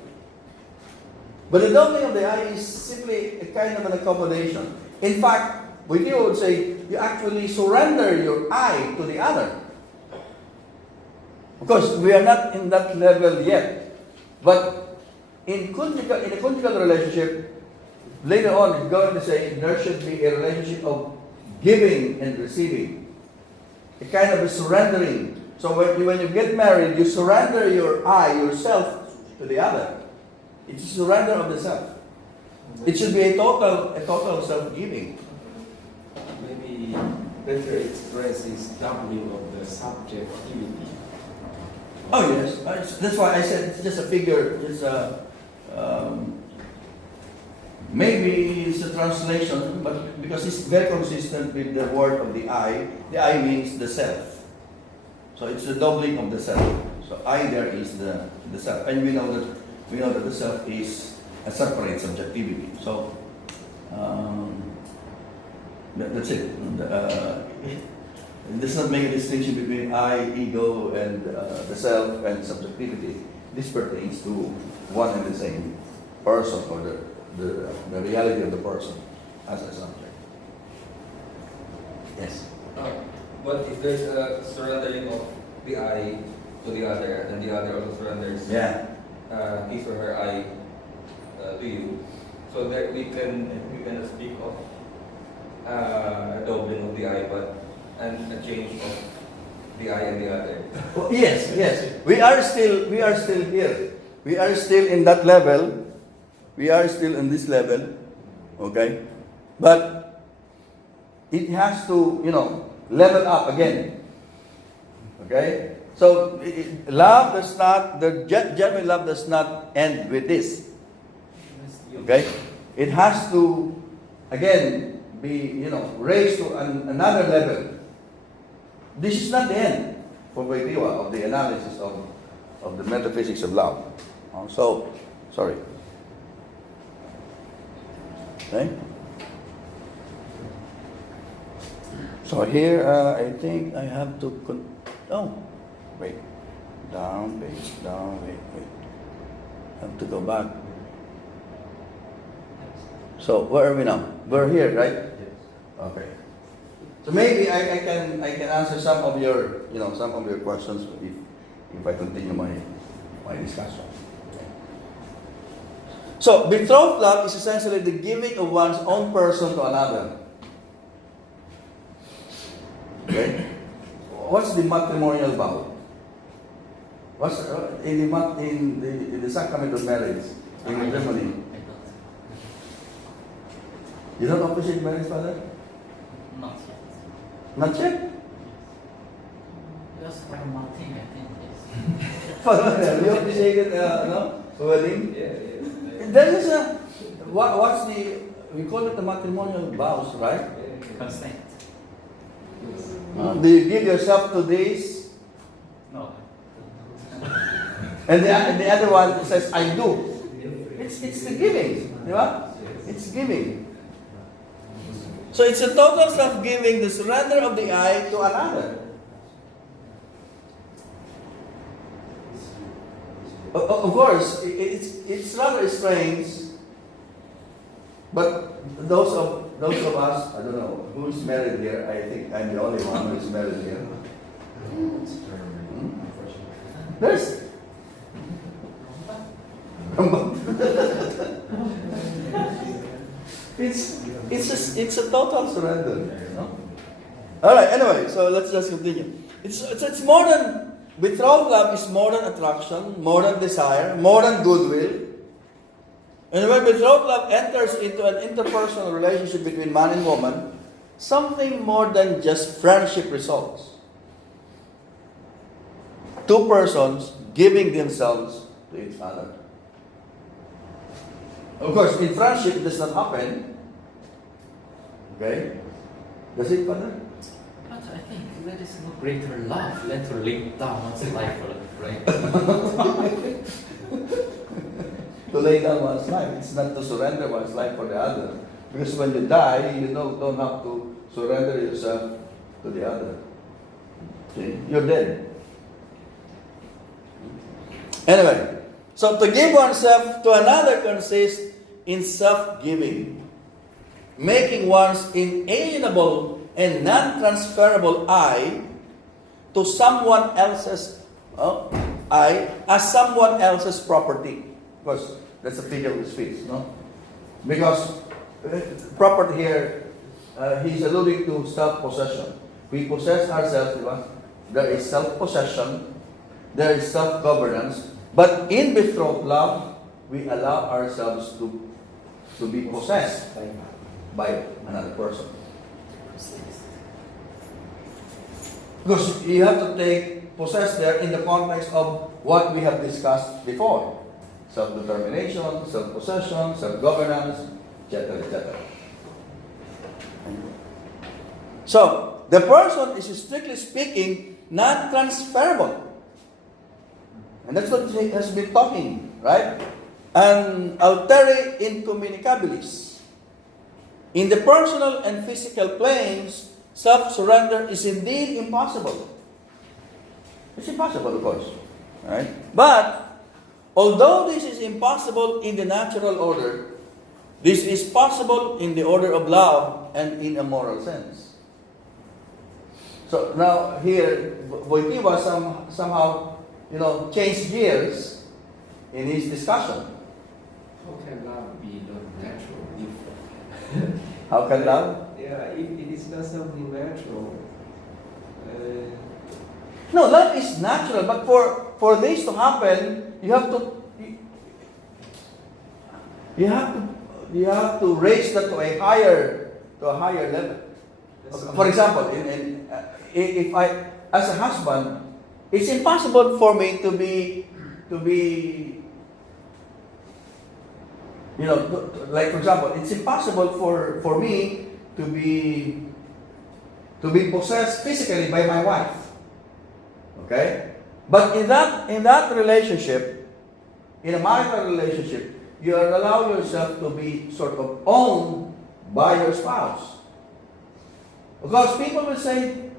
But the doubling of the I is simply a kind of an accommodation. In fact, Wojtyla would say you actually surrender your I to the other. Of course, we are not in that level yet. But in a conjugal relationship, later on it's going to say there should be a relationship of giving and receiving. A kind of a surrendering. So when you get married, you surrender your I, yourself, to the other. It's a surrender of the self. It should be a total self-giving. Maybe better express is doubling of the subjectivity. Oh yes, that's why I said it's just a figure. It's maybe it's a translation, but because it's very consistent with the word of the I means the self. So it's the doubling of the self. So I there is the self, and we know that the self is a separate subjectivity. So that's it. It does not make a distinction between I, ego, and the self and subjectivity. This pertains to one and the same person, or the reality of the person as a subject. Yes. But if there's a surrendering of the I to the other, and the other also surrenders his or her I to you, so that we can speak of a doubling of the I, but and a change of the I and the other. Well, yes. We are still here. We are still in that level. We are still in this level. Okay? But it has to, level up again. Okay? So love does not, the genuine love does not end with this. Okay? It has to, again, be, raised to another level. This is not the end for Wojtyla of the analysis of the metaphysics of love. So, sorry. Okay? So here, I think I have to, wait. Down, wait. I have to go back. So, where are we now? We're here, right? Okay. So maybe I can answer some of your questions if I continue my discussion. So betrothed love is essentially the giving of one's own person to another. Okay? What's the matrimonial vow? What's in the sacrament of marriage in Germany? You don't appreciate marriage, Father? Not yet. Not yet? Just for Martin, I think, yes. Father, you appreciated wedding? Yeah. There is what's we call it the matrimonial vows, right? Consent. Do you give yourself to this? No. And the other one says, I do. It's the giving. Right? It's giving. So it's a total self-giving, the surrender of the I to another. Of course, it's rather strange, but those of us, I don't know, who is married here, I think I'm the only one who is married here. There's it's a total surrender. No? All right. Anyway, so let's just continue. It's more than betrothed love is more than attraction, more than desire, more than goodwill. And when betrothed love enters into an interpersonal relationship between man and woman, something more than just friendship results. Two persons giving themselves to each other. Of course, in friendship, it does not happen. Okay? Does it, Father? But I think there is no greater love than to lay down one's life for a friend. To lay down one's life. It's not to surrender one's life for the other. Because when you die, you don't have to surrender yourself to the other. See? You're dead. Anyway, So to give oneself to another consists in self-giving, making one's inalienable and non-transferable I to someone else's I as someone else's property. Because that's a figure of speech, no? Because property here, he's alluding to self-possession. We possess ourselves, diba? There is self-possession, there is self-governance, but in betrothed love, we allow ourselves to be possessed by another person. Because you have to take possess there in the context of what we have discussed before. Self-determination, self-possession, self-governance, etc., etc. So, the person is strictly speaking not transferable. And that's what he has been talking, right? And altere incommunicabilis. In the personal and physical planes, self-surrender is indeed impossible. It's impossible, of course. Right? But, although this is impossible in the natural order, this is possible in the order of love and in a moral sense. So now here, Wojtyla somehow, changed gears in his discussion. How can love be not natural? How can love? Yeah, if it is not something natural. No, love is natural, but for this to happen, you have to raise that to a higher level. For example, if I, as a husband, it's impossible for me to be, like for example, it's impossible for me to be possessed physically by my wife. Okay? But in that relationship, in a marital relationship, you allow yourself to be sort of owned by your spouse. Because people will say,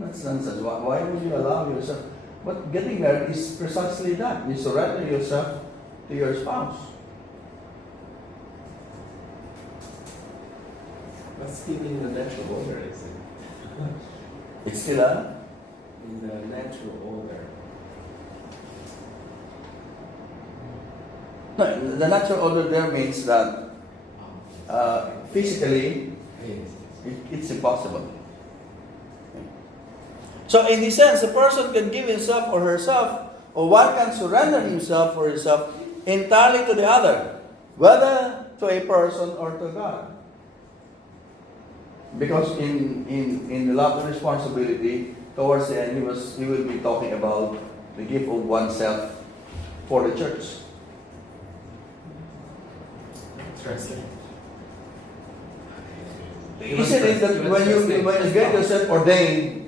that's nonsense. Why would you allow yourself? But getting married is precisely that. You surrender yourself to your spouse. But still in the natural order, is it? It's still a? In the natural order. No, the natural order there means that physically it's impossible. So in this sense, a person can give himself or herself, or one can surrender himself or herself entirely to the other, whether to a person or to God. Because in the love and responsibility, towards the end, he will be talking about the gift of oneself for the church. Translate. Isn't it that when you get yourself ordained,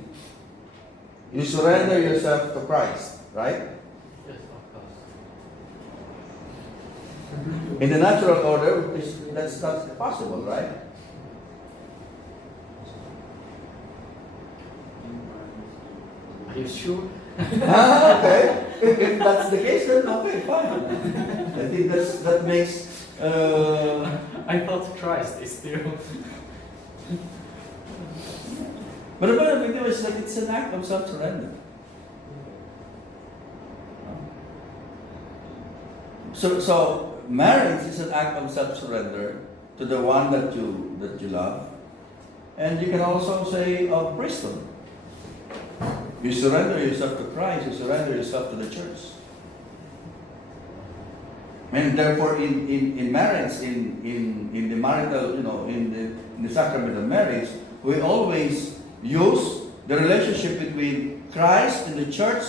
you surrender yourself to Christ, right? Yes, of course. In the natural order, that's not possible, right? Are you sure? Okay. If that's the case, then okay, fine. I think that makes. I thought Christ is still. But the point of it is that it's an act of self-surrender. So marriage is an act of self-surrender to the one that you love, and you can also say of priesthood. You surrender yourself to Christ. You surrender yourself to the church. And therefore, in marriage, in the marital, in the sacrament of marriage, we always use the relationship between Christ and the church.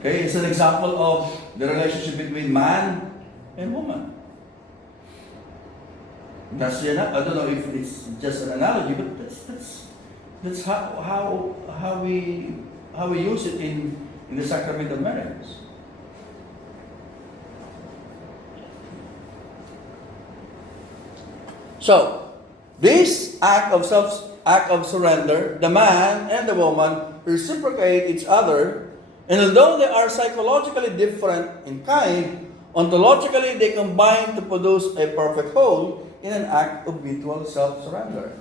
Okay, it's an example of the relationship between man and woman. That's I don't know if it's just an analogy, but that's how we use it in the sacrament of marriage. So, this act of surrender, the man and the woman reciprocate each other And although they are psychologically different in kind, ontologically they combine to produce a perfect whole in an act of mutual self-surrender.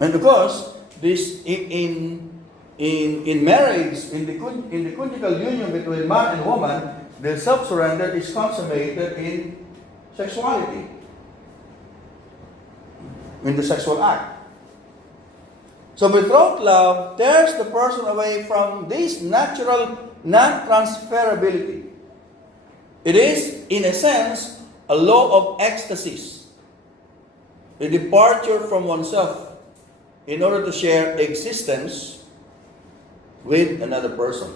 And of course, this in marriage, in the conjugal union between man and woman, the self-surrender is consummated in sexuality, in the sexual act. So betrothed love tears the person away from this natural non-transferability. It is, in a sense, a law of ecstasies, a departure from oneself in order to share existence with another person.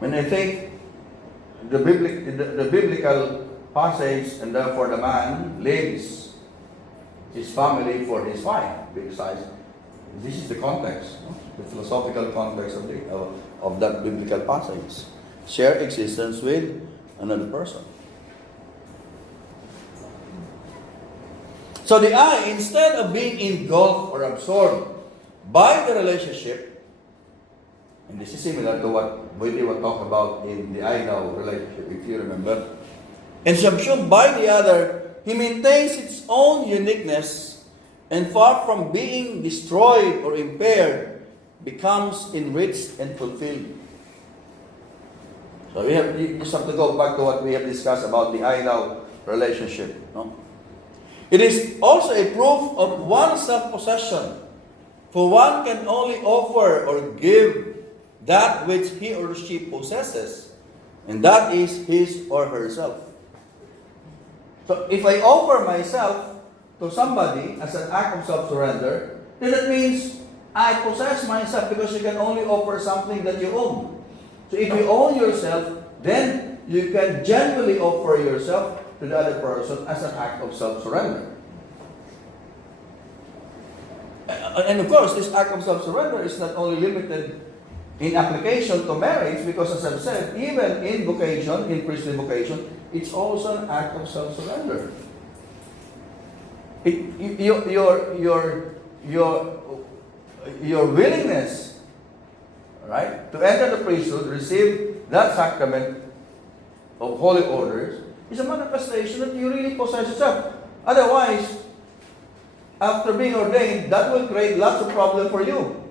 When I think the biblical passage, and therefore the man leaves his family for his wife, because this is the context, the philosophical context of that biblical passage. Share existence with another person. So the I, instead of being engulfed or absorbed by the relationship, and this is similar to what Wojtyla talked about in the I-Now relationship, if you remember, and subsumed by the other, he maintains its own uniqueness, and far from being destroyed or impaired, becomes enriched and fulfilled. So you just have to go back to what we have discussed about the I-Now relationship. No? It is also a proof of one's self-possession, for one can only offer or give that which he or she possesses, and that is his or herself. So if I offer myself to somebody as an act of self-surrender, then that means I possess myself, because you can only offer something that you own. So if you own yourself, then you can genuinely offer yourself to the other person as an act of self-surrender. And of course, this act of self-surrender is not only limited in application to marriage, because as I've said, even in vocation, in priestly vocation, it's also an act of self-surrender. Your willingness, right, to enter the priesthood, receive that sacrament of holy orders, is a manifestation that you really possess yourself. Otherwise, after being ordained, that will create lots of problems for you.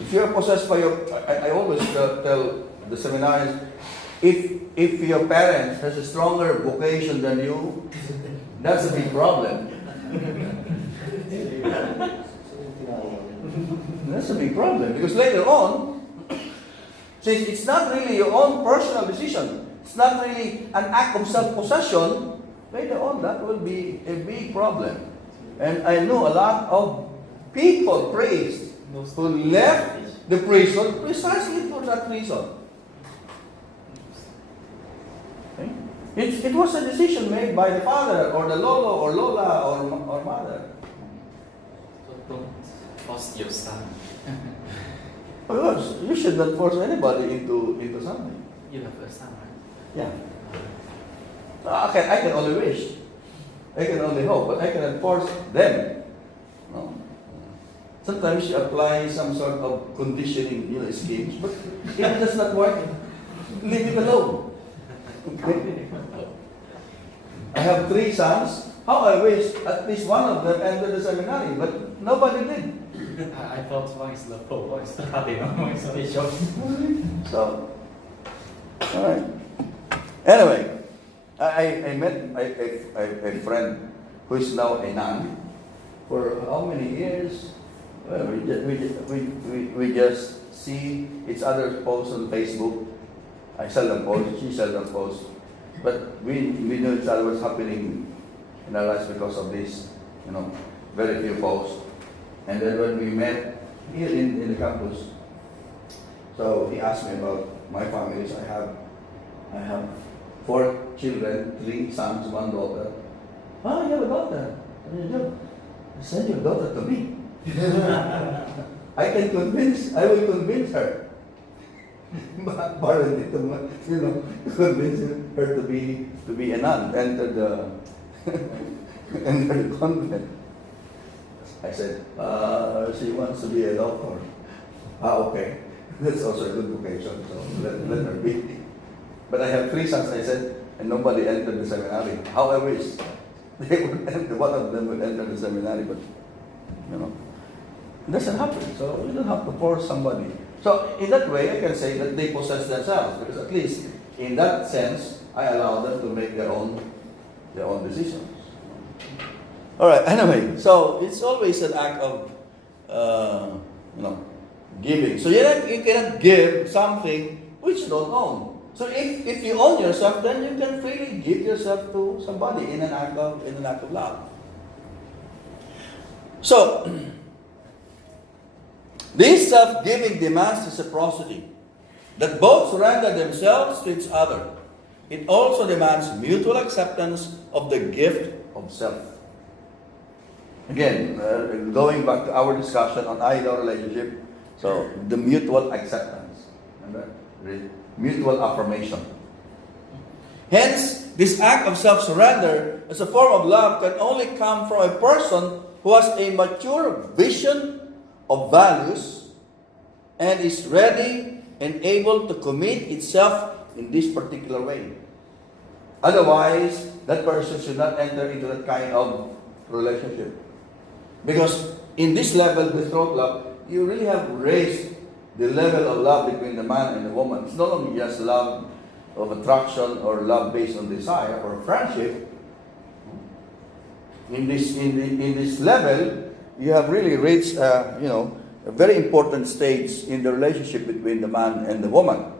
If you are possessed by your, I always tell the seminarians, if your parents has a stronger vocation than you, that's a big problem. That's a big problem, because later on, since it's not really your own personal decision, it's not really an act of self-possession, later on that will be a big problem. And I know a lot of people, priests, who left the priesthood precisely for that reason. Okay? It was a decision made by the father, or the lolo, or lola, or mother. So don't force your son. Of course, you should not force anybody into something. You have a son, right? Yeah. I can only wish. I can only hope, but I cannot force them. No. Sometimes you apply some sort of conditioning, schemes, but if it does not work, leave it alone. Okay? I have 3 sons. How I wish at least one of them entered the seminary, but nobody did. I thought one is the Pope, one is the Cardinal, one is the Bishop. So, all right. Anyway, I met a friend who is now a nun for how many years? Well, we just see each other post on Facebook. I seldom post, she seldom posts. But we knew each other was happening in our lives because of this, very few posts. And then when we met here in the campus, so he asked me about my family. So I have 4 children, 3 sons, 1 daughter. Ah, you have a daughter. Send your daughter to me. I will convince her. But apparently, convince her to be a nun, enter enter the convent. I said, she wants to be a doctor. Okay. That's also a good vocation, so let her be. But I have 3 sons, I said, and nobody entered the seminary. How I wish they would enter, one of them would enter the seminary, but it doesn't happen. So you don't have to force somebody. So in that way, I can say that they possess themselves, because at least in that sense, I allow them to make their own decisions. All right. Anyway, so it's always an act of, giving. So you cannot give something which you don't own. So if you own yourself, then you can freely give yourself to somebody in an act of love. So this self-giving demands reciprocity, that both surrender themselves to each other. It also demands mutual acceptance of the gift of self. Again, going back to our discussion on ideal relationship, so the mutual acceptance, mutual affirmation. Hence, this act of self-surrender as a form of love can only come from a person who has a mature vision of values and is ready and able to commit itself in this particular way. Otherwise, that person should not enter into that kind of relationship. Because in this level, betrothed love, you really have raised the level of love between the man and the woman. It's not only just love of attraction or love based on desire or friendship. In this level, you have really reached a very important stage in the relationship between the man and the woman.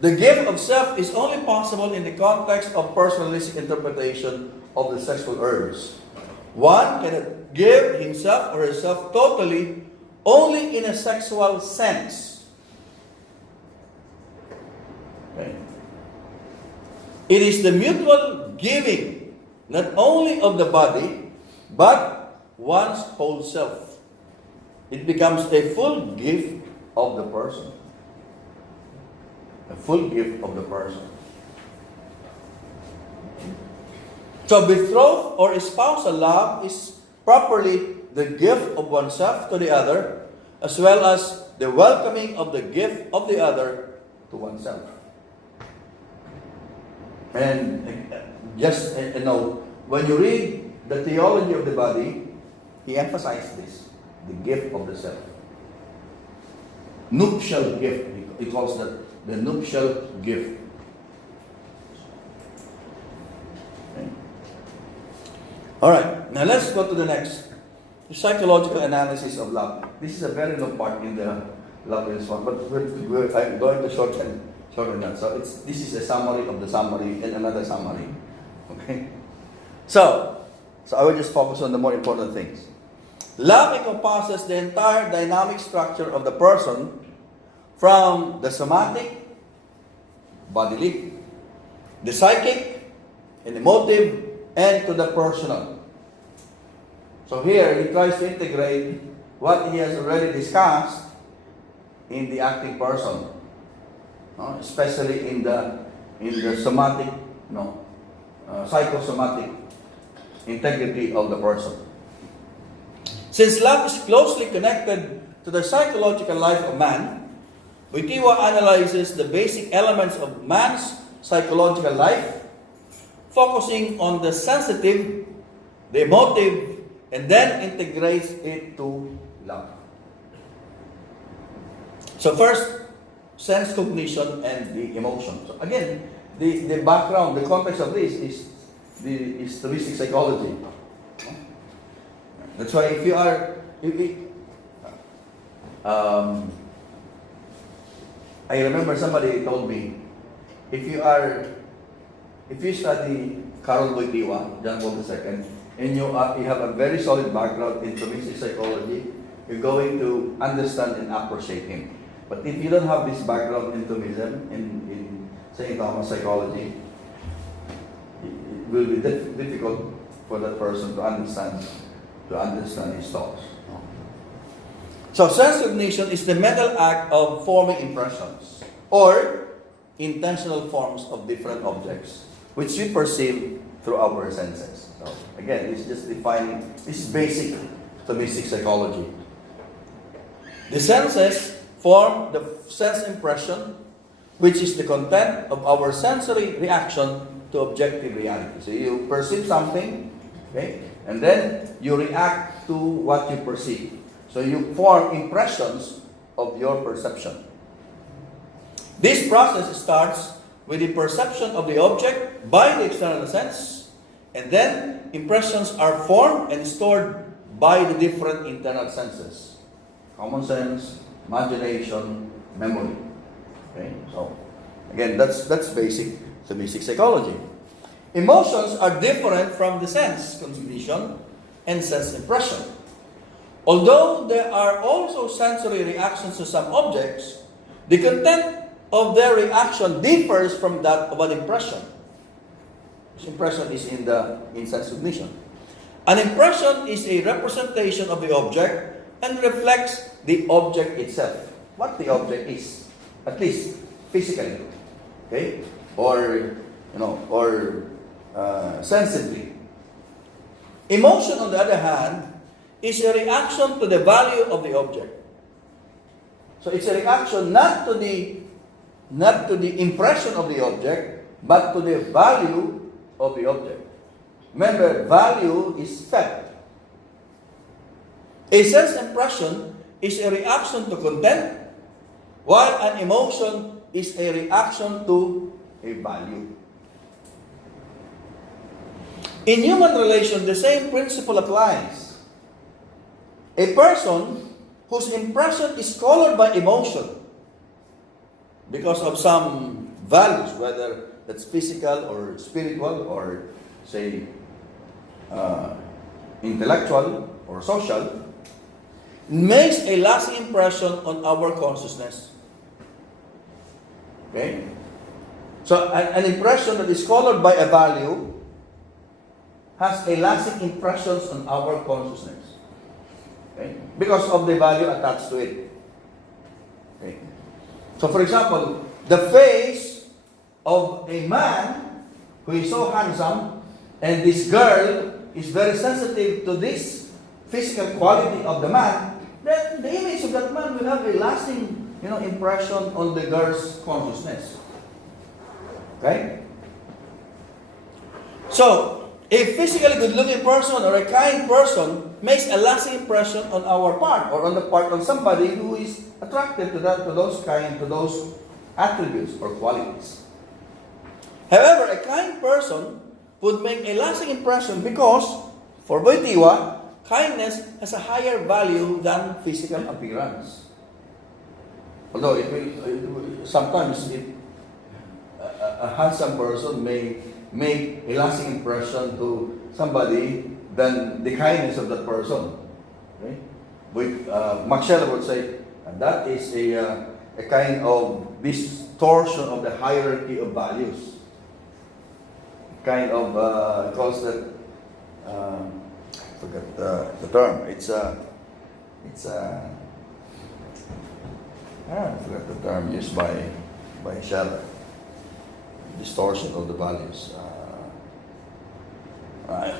The gift of self is only possible in the context of personalistic interpretation of the sexual urge. One cannot give himself or herself totally only in a sexual sense. Okay. It is the mutual giving, not only of the body, but one's whole self. It becomes a full gift of the person. A full gift of the person. So betrothed or spousal love is properly the gift of oneself to the other, as well as the welcoming of the gift of the other to oneself. And just when you read the theology of the body, he emphasized this, the gift of the self. Nuptial gift, he calls that the nuptial gift. Okay. All right, now let's go to the next. The psychological analysis of love. This is a very long part in the love response, but I'm going to shorten that. So this is a summary of the summary and another summary. Okay? So I will just focus on the more important things. Love encompasses the entire dynamic structure of the person, from the somatic, bodily, the psychic, and emotive, and to the personal. So here, he tries to integrate what he has already discussed in the acting person, especially in the somatic, psychosomatic integrity of the person. Since love is closely connected to the psychological life of man, Wojtyla analyzes the basic elements of man's psychological life, focusing on the sensitive, the emotive, and then integrates it to love. So first, sense cognition and the emotion. So again, the background, the context of this is the basic psychology. That's why if you are, I remember somebody told me, if you study Karol Wojtyla, John Paul II, and you have a very solid background in basic psychology, you're going to understand and appreciate him. But if you don't have this background in Thomism, in St. Thomas psychology, it will be difficult for that person to understand his thoughts. So sense cognition is the mental act of forming impressions or intentional forms of different objects, which we perceive through our senses. So again, it's just defining, this is basic to basic psychology. The senses form the sense impression, which is the content of our sensory reaction to objective reality. So you perceive something, okay, and then you react to what you perceive. So you form impressions of your perception. This process starts with the perception of the object by the external sense, and then impressions are formed and stored by the different internal senses. Common sense, imagination, memory. Okay, so again, that's basic to basic psychology. Emotions are different from the sense cognition and sense impression. Although there are also sensory reactions to some objects, the content of their reaction differs from that of an impression. This impression is in sense cognition. An impression is a representation of the object and reflects the object itself. What the object is, at least physically, okay, or sensibly. Emotion, on the other hand, is a reaction to the value of the object. So it's a reaction not to the impression of the object, but to the value of the object. Remember, value is felt. A sense impression is a reaction to content, while an emotion is a reaction to a value. In human relation, the same principle applies. A person whose impression is colored by emotion because of some values, whether that's physical or spiritual or, say, intellectual or social, makes a lasting impression on our consciousness. Okay? So an impression that is colored by a value has a lasting impression on our consciousness. Okay? Because of the value attached to it. Okay? So for example, the face of a man who is so handsome and this girl is very sensitive to this physical quality of the man, then the image of that man will have a lasting, impression on the girl's consciousness. Okay? So, a physically good-looking person or a kind person makes a lasting impression on our part or on the part of somebody who is attracted to those attributes or qualities. However, a kind person would make a lasting impression because, for Wojtyla, kindness has a higher value than physical appearance. Although sometimes a handsome person may make a lasting impression to somebody than the kindness of that person. Okay? Maxwell would say that is a kind of distortion of the hierarchy of values. Kind of calls that I forgot the term. I forgot the term used by Scheller. Distortion of the values. I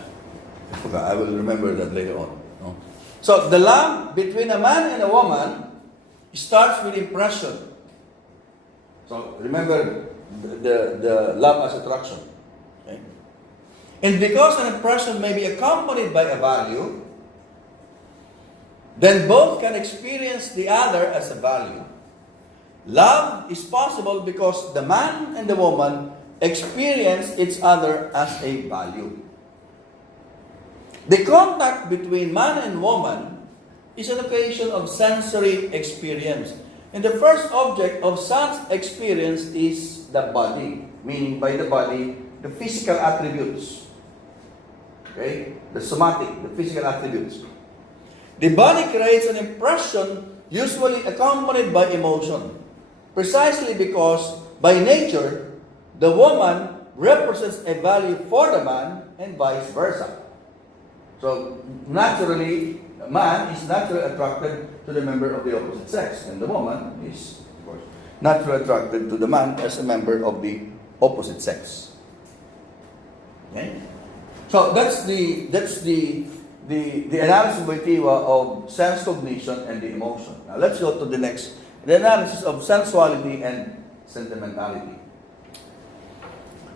forgot. I will remember that later on. No? So the love between a man and a woman starts with impression. So remember the love as attraction. Okay? And because an impression may be accompanied by a value, then both can experience the other as a value. Love is possible because the man and the woman experience each other as a value. The contact between man and woman is an occasion of sensory experience. And the first object of such experience is the body, meaning by the body, the physical attributes. Okay? The somatic, the physical attributes. The body creates an impression usually accompanied by emotion. Precisely because, by nature, the woman represents a value for the man and vice versa. So, naturally, the man is naturally attracted to the member of the opposite sex, and the woman is, of course, naturally attracted to the man as a member of the opposite sex. Okay? So that's the analysis by Tiwa of sense cognition and the emotion. Now let's go to the next, the analysis of sensuality and sentimentality.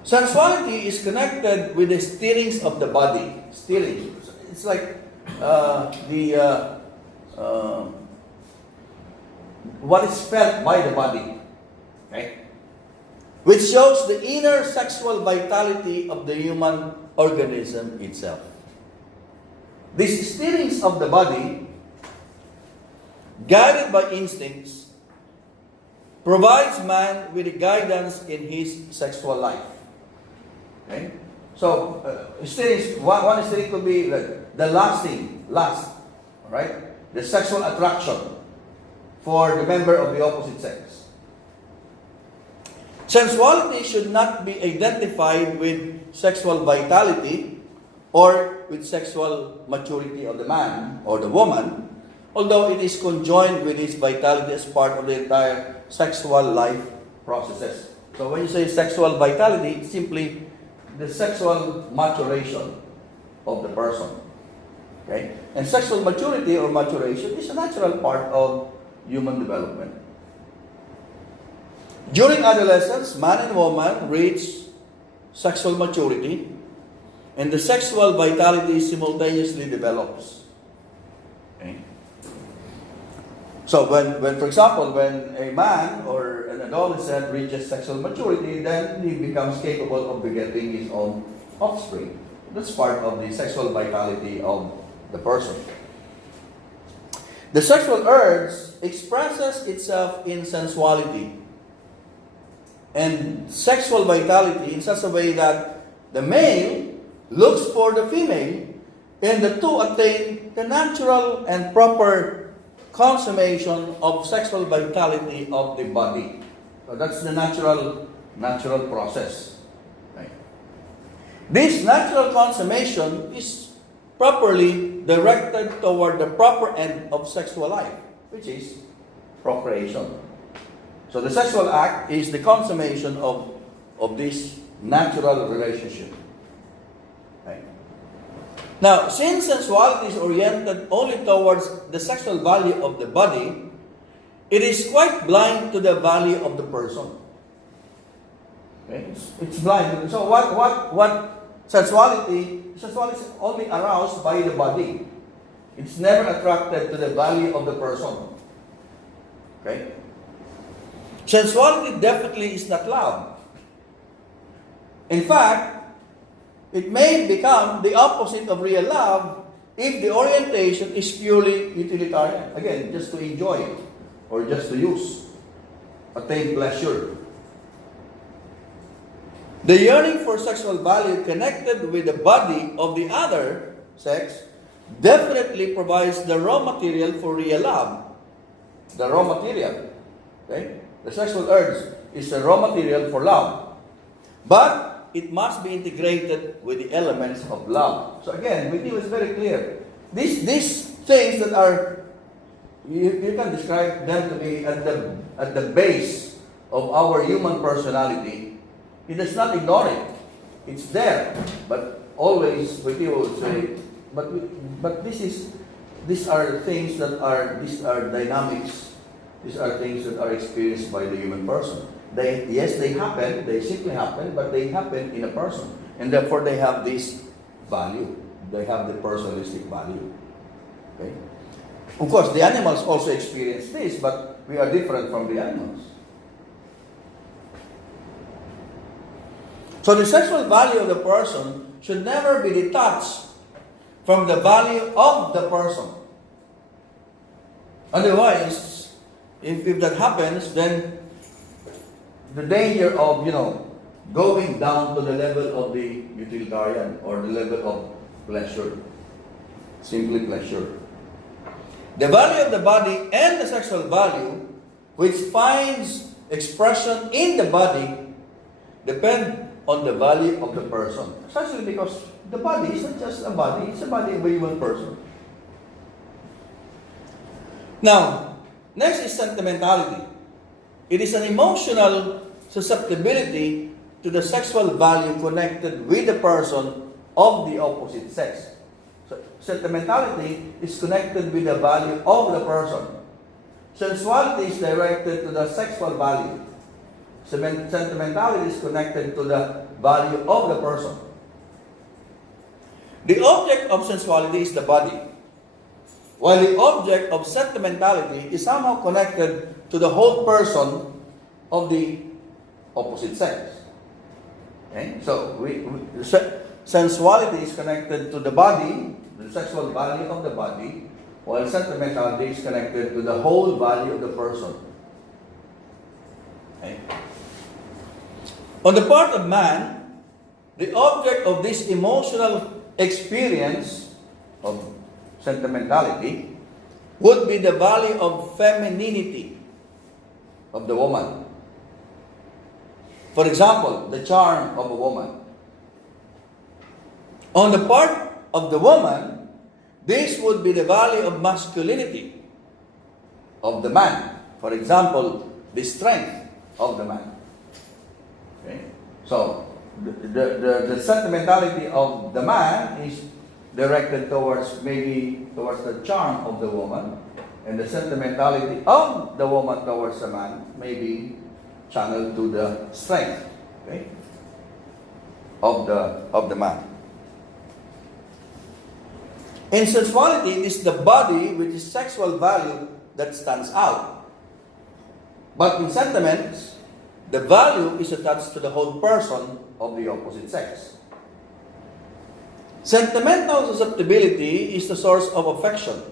Sensuality is connected with the stirrings of the body. Stirrings. It's like what is felt by the body. Okay? Which shows the inner sexual vitality of the human organism itself. These stirrings of the body, guided by instincts, provides man with guidance in his sexual life. Okay? So, stirrings, one stirring could be the lust, right? The sexual attraction for the member of the opposite sex. Sensuality should not be identified with sexual vitality or with sexual maturity of the man or the woman, although it is conjoined with its vitality as part of the entire sexual life processes. So when you say sexual vitality, it's simply the sexual maturation of the person. Okay? And sexual maturity or maturation is a natural part of human development. During adolescence, man and woman reach sexual maturity, and the sexual vitality simultaneously develops. Okay? So when, for example, when a man or an adolescent reaches sexual maturity, then he becomes capable of begetting his own offspring. That's part of the sexual vitality of the person. The sexual urge expresses itself in sensuality and sexual vitality in such a way that the male looks for the female, and the two attain the natural and proper consummation of sexual vitality of the body. So that's the natural process. Right? This natural consummation is properly directed toward the proper end of sexual life, which is procreation. So the sexual act is the consummation of this natural relationship. Right? Now, since sensuality is oriented only towards the sexual value of the body, it is quite blind to the value of the person. Okay? It's blind. So what sensuality is only aroused by the body. It's never attracted to the value of the person. Okay? Sensuality definitely is not love. In fact, it may become the opposite of real love if the orientation is purely utilitarian. Again, just to enjoy it or just to use, attain pleasure. The yearning for sexual value connected with the body of the other sex definitely provides the raw material for real love. The raw material. Okay? The sexual urge is the raw material for love. But it must be integrated with the elements of love. So again, with you it's very clear. These things that are, you can describe them to be at the base of our human personality. It does not ignore it. It's there. But always with you would say, but these are things that are, these are dynamics. These are things that are experienced by the human person. They happen, they simply happen, but they happen in a person. And therefore they have this value. They have the personalistic value. Okay? Of course, the animals also experience this, but we are different from the animals. So the sexual value of the person should never be detached from the value of the person. Otherwise, if that happens, then the danger of, going down to the level of the utilitarian or the level of pleasure, simply pleasure. The value of the body and the sexual value, which finds expression in the body, depend on the value of the person. Especially because the body is not just a body, it's a body of a human person. Now, next is sentimentality. It is an emotional susceptibility to the sexual value connected with the person of the opposite sex. So, sentimentality is connected with the value of the person. Sensuality is directed to the sexual value. Sentimentality is connected to the value of the person. The object of sensuality is the body, while the object of sentimentality is somehow connected to the whole person of the opposite sex. Okay? So, sensuality is connected to the body, the sexual value of the body, while sentimentality is connected to the whole value of the person. Okay? On the part of man, the object of this emotional experience of sentimentality would be the value of femininity of the woman. For example, the charm of a woman. On the part of the woman, this would be the value of masculinity of the man. For example, the strength of the man. Okay? So, the sentimentality of the man is directed towards the charm of the woman, and the sentimentality of the woman towards the man may be channeled to the strength, okay, of the man. In sensuality, it is the body with its sexual value that stands out. But in sentiments, the value is attached to the whole person of the opposite sex. Sentimental susceptibility is the source of affection.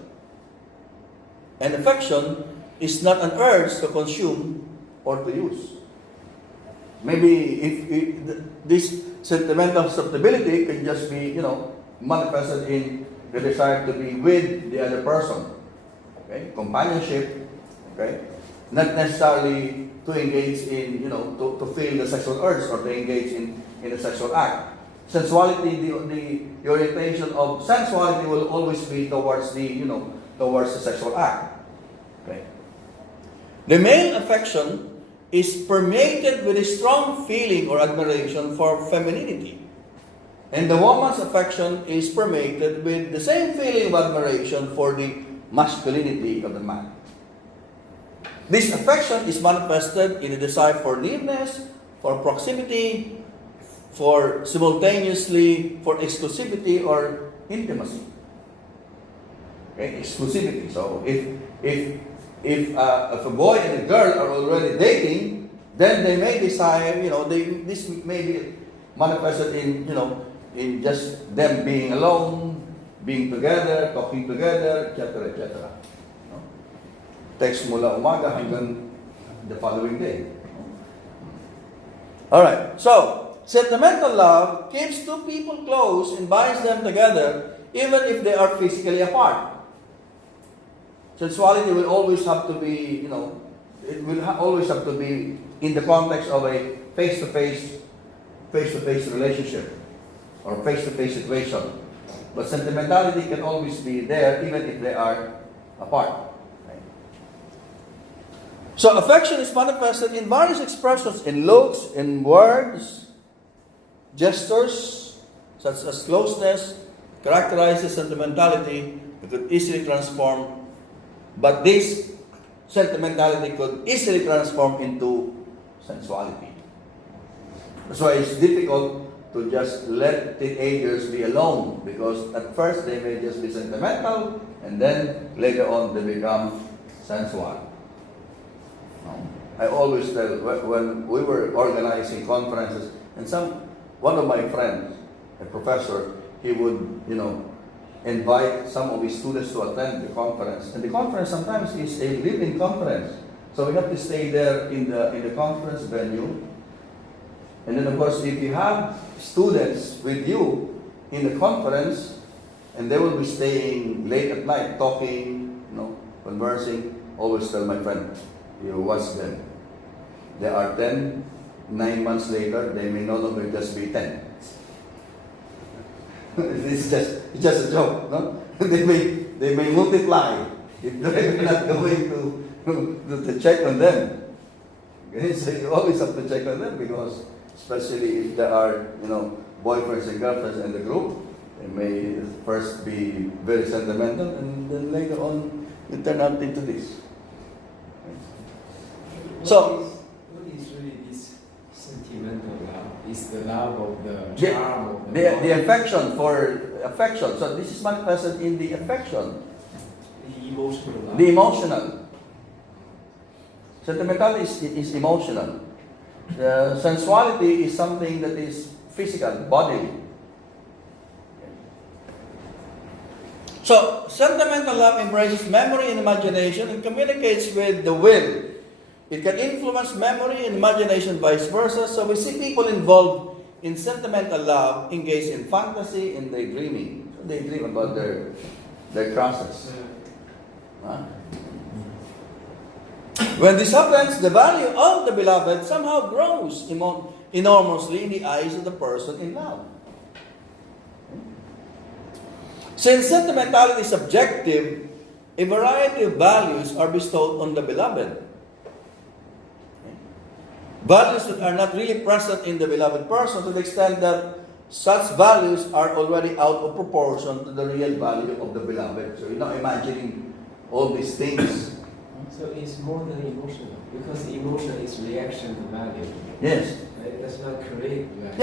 And affection is not an urge to consume or to use. Maybe if this sentimental susceptibility can just be, manifested in the desire to be with the other person. Okay? Companionship. Okay? Not necessarily to engage in, to feel the sexual urge or to engage in a sexual act. Sensuality, the orientation of sensuality will always be towards the sexual act. Okay? The male affection is permeated with a strong feeling or admiration for femininity. And the woman's affection is permeated with the same feeling of admiration for the masculinity of the man. This affection is manifested in a desire for nearness, for proximity, for exclusivity or intimacy. Okay, exclusivity. So if a boy and a girl are already dating, then they may desire, this may be manifested in just them being alone, being together, talking together, etc., etc. Text mula umaga hanggang the following day. Alright, so, sentimental love keeps two people close and binds them together even if they are physically apart. Sensuality will always have to be, always have to be in the context of a face-to-face relationship or face-to-face situation. But sentimentality can always be there even if they are apart. So affection is manifested in various expressions, in looks, in words, gestures, such as closeness, characterizes sentimentality. It could easily transform, but this sentimentality could easily transform into sensuality. That's why it's difficult to just let teenagers be alone, because at first they may just be sentimental, and then later on they become sensual. I always tell, when we were organizing conferences, and one of my friends, a professor, he would, invite some of his students to attend the conference. And the conference sometimes is a living conference. So we have to stay there in the conference venue. And then of course, if you have students with you in the conference, and they will be staying late at night, talking, conversing, always tell my friend, you watch them. They are 10, 9 months later, they may no longer just be 10. It's just a joke, no? They may multiply if you're not going to check on them. Okay? So you always have to check on them, because especially if there are, boyfriends and girlfriends in the group. They may first be very sentimental, and then later on, it turn out into this. So, what is really this sentimental love? Is the love of the The- charm of the affection for affection. So this is manifested in the affection, the emotional love. the emotional. Sentimentality is emotional. The sensuality is something that is physical, bodily. So, sentimental love embraces memory and imagination and communicates with the will. It can influence memory and imagination, vice versa. So, we see people involved in sentimental love engage in fantasy and daydreaming. So they dream about their crushes. Huh? When this happens, the value of the beloved somehow grows enormously in the eyes of the person in love. Since sentimentality is subjective, a variety of values are bestowed on the beloved. Values that are not really present in the beloved person to the extent that such values are already out of proportion to the real value of the beloved. So you're not imagining all these things. So it's more than emotional, because emotion is reaction to value. Yes. It does not create value.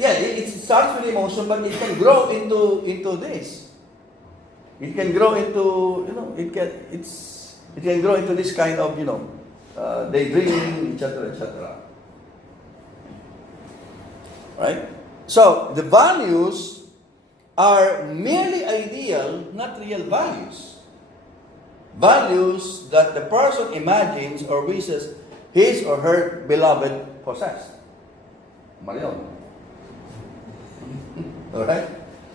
Yeah, it starts with emotion, but it can grow into this. It can grow into, it can grow into this kind of, daydreaming, etc., etc. Right? So, the values are merely ideal, not real values. Values that the person imagines or wishes his or her beloved possessed. Marion. Alright?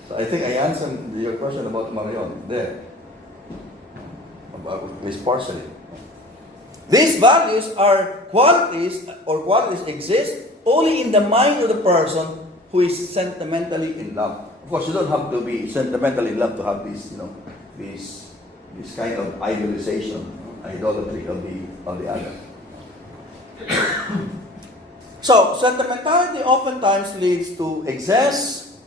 So I think I answered your question about Marion there. About Miss Porcelain. These values are qualities exist only in the mind of the person who is sentimentally in love. Of course, you don't have to be sentimentally in love to have this kind of idealization, idolatry of the other. So, sentimentality oftentimes leads to excess,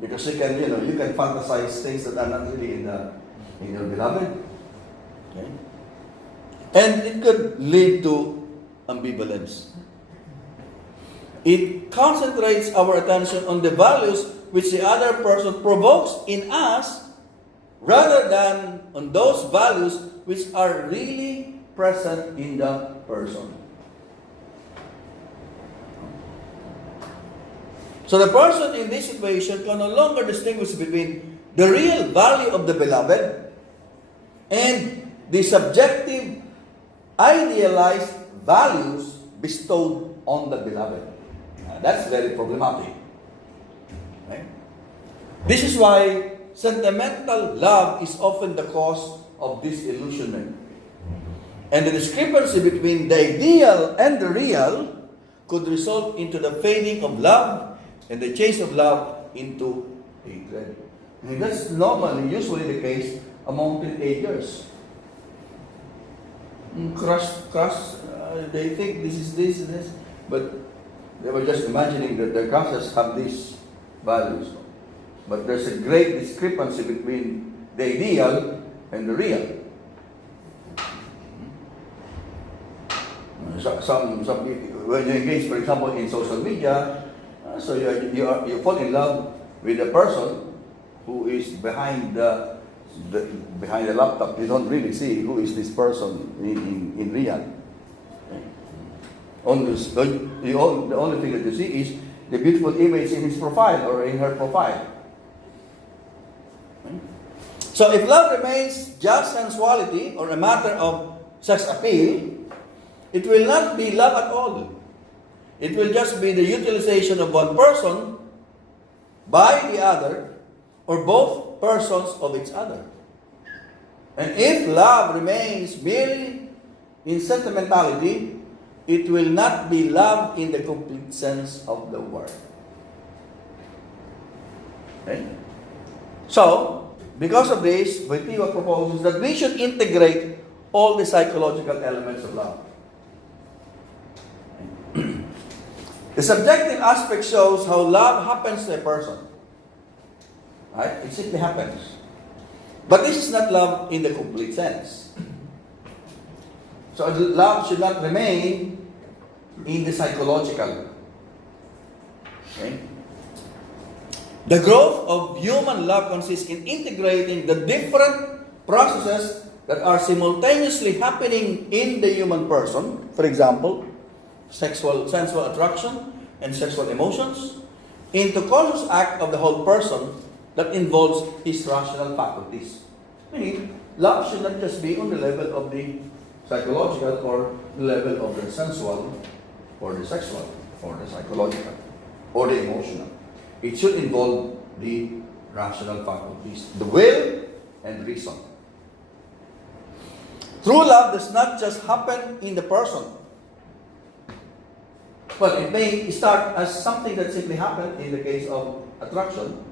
because you can fantasize things that are not really in your beloved. Okay? And it could lead to ambivalence. It concentrates our attention on the values which the other person provokes in us, rather than on those values which are really present in the person. So the person in this situation can no longer distinguish between the real value of the beloved and the subjective, idealized values bestowed on the beloved. That's very problematic. Right? This is why sentimental love is often the cause of disillusionment. And the discrepancy between the ideal and the real could result into the fading of love and the change of love into hatred. And that's normally, usually the case among teenagers. Crush, they think this is this and this, but they were just imagining that their crushes have these values. But there's a great discrepancy between the ideal and the real. Some people, when you engage, for example, in social media, so you fall in love with a person who is behind the laptop. You don't really see who is this person in real. The only thing that you see is the beautiful image in his profile or in her profile. So if love remains just sensuality or a matter of sex appeal, it will not be love at all. It will just be the utilization of one person by the other, or both persons of each other. And if love remains merely in sentimentality, it will not be love in the complete sense of the word. Okay? So, because of this, Wojtyla proposes that we should integrate all the psychological elements of love. The subjective aspect shows how love happens to a person. Right? It simply happens. But this is not love in the complete sense. So love should not remain in the psychological. Okay? The growth of human love consists in integrating the different processes that are simultaneously happening in the human person. For example, sensual attraction and sexual emotions into conscious act of the whole person that involves his rational faculties. Meaning, love should not just be on the level of the psychological or the level of the sensual or the sexual or the psychological or the emotional. It should involve the rational faculties, the will and reason. True love does not just happen in the person. Well, it may start as something that simply happened in the case of attraction.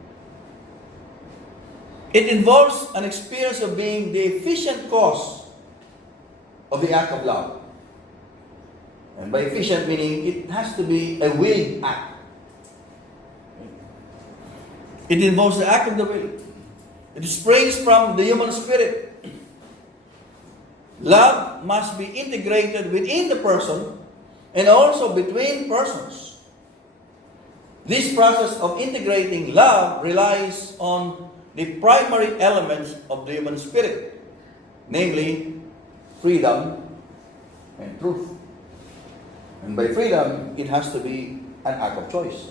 It involves an experience of being the efficient cause of the act of love. And by efficient meaning, it has to be a willed act. It involves the act of the will. It springs from the human spirit. Love must be integrated within the person and also between persons. This process of integrating love relies on the primary elements of the human spirit, namely freedom and truth. And by freedom, it has to be an act of choice.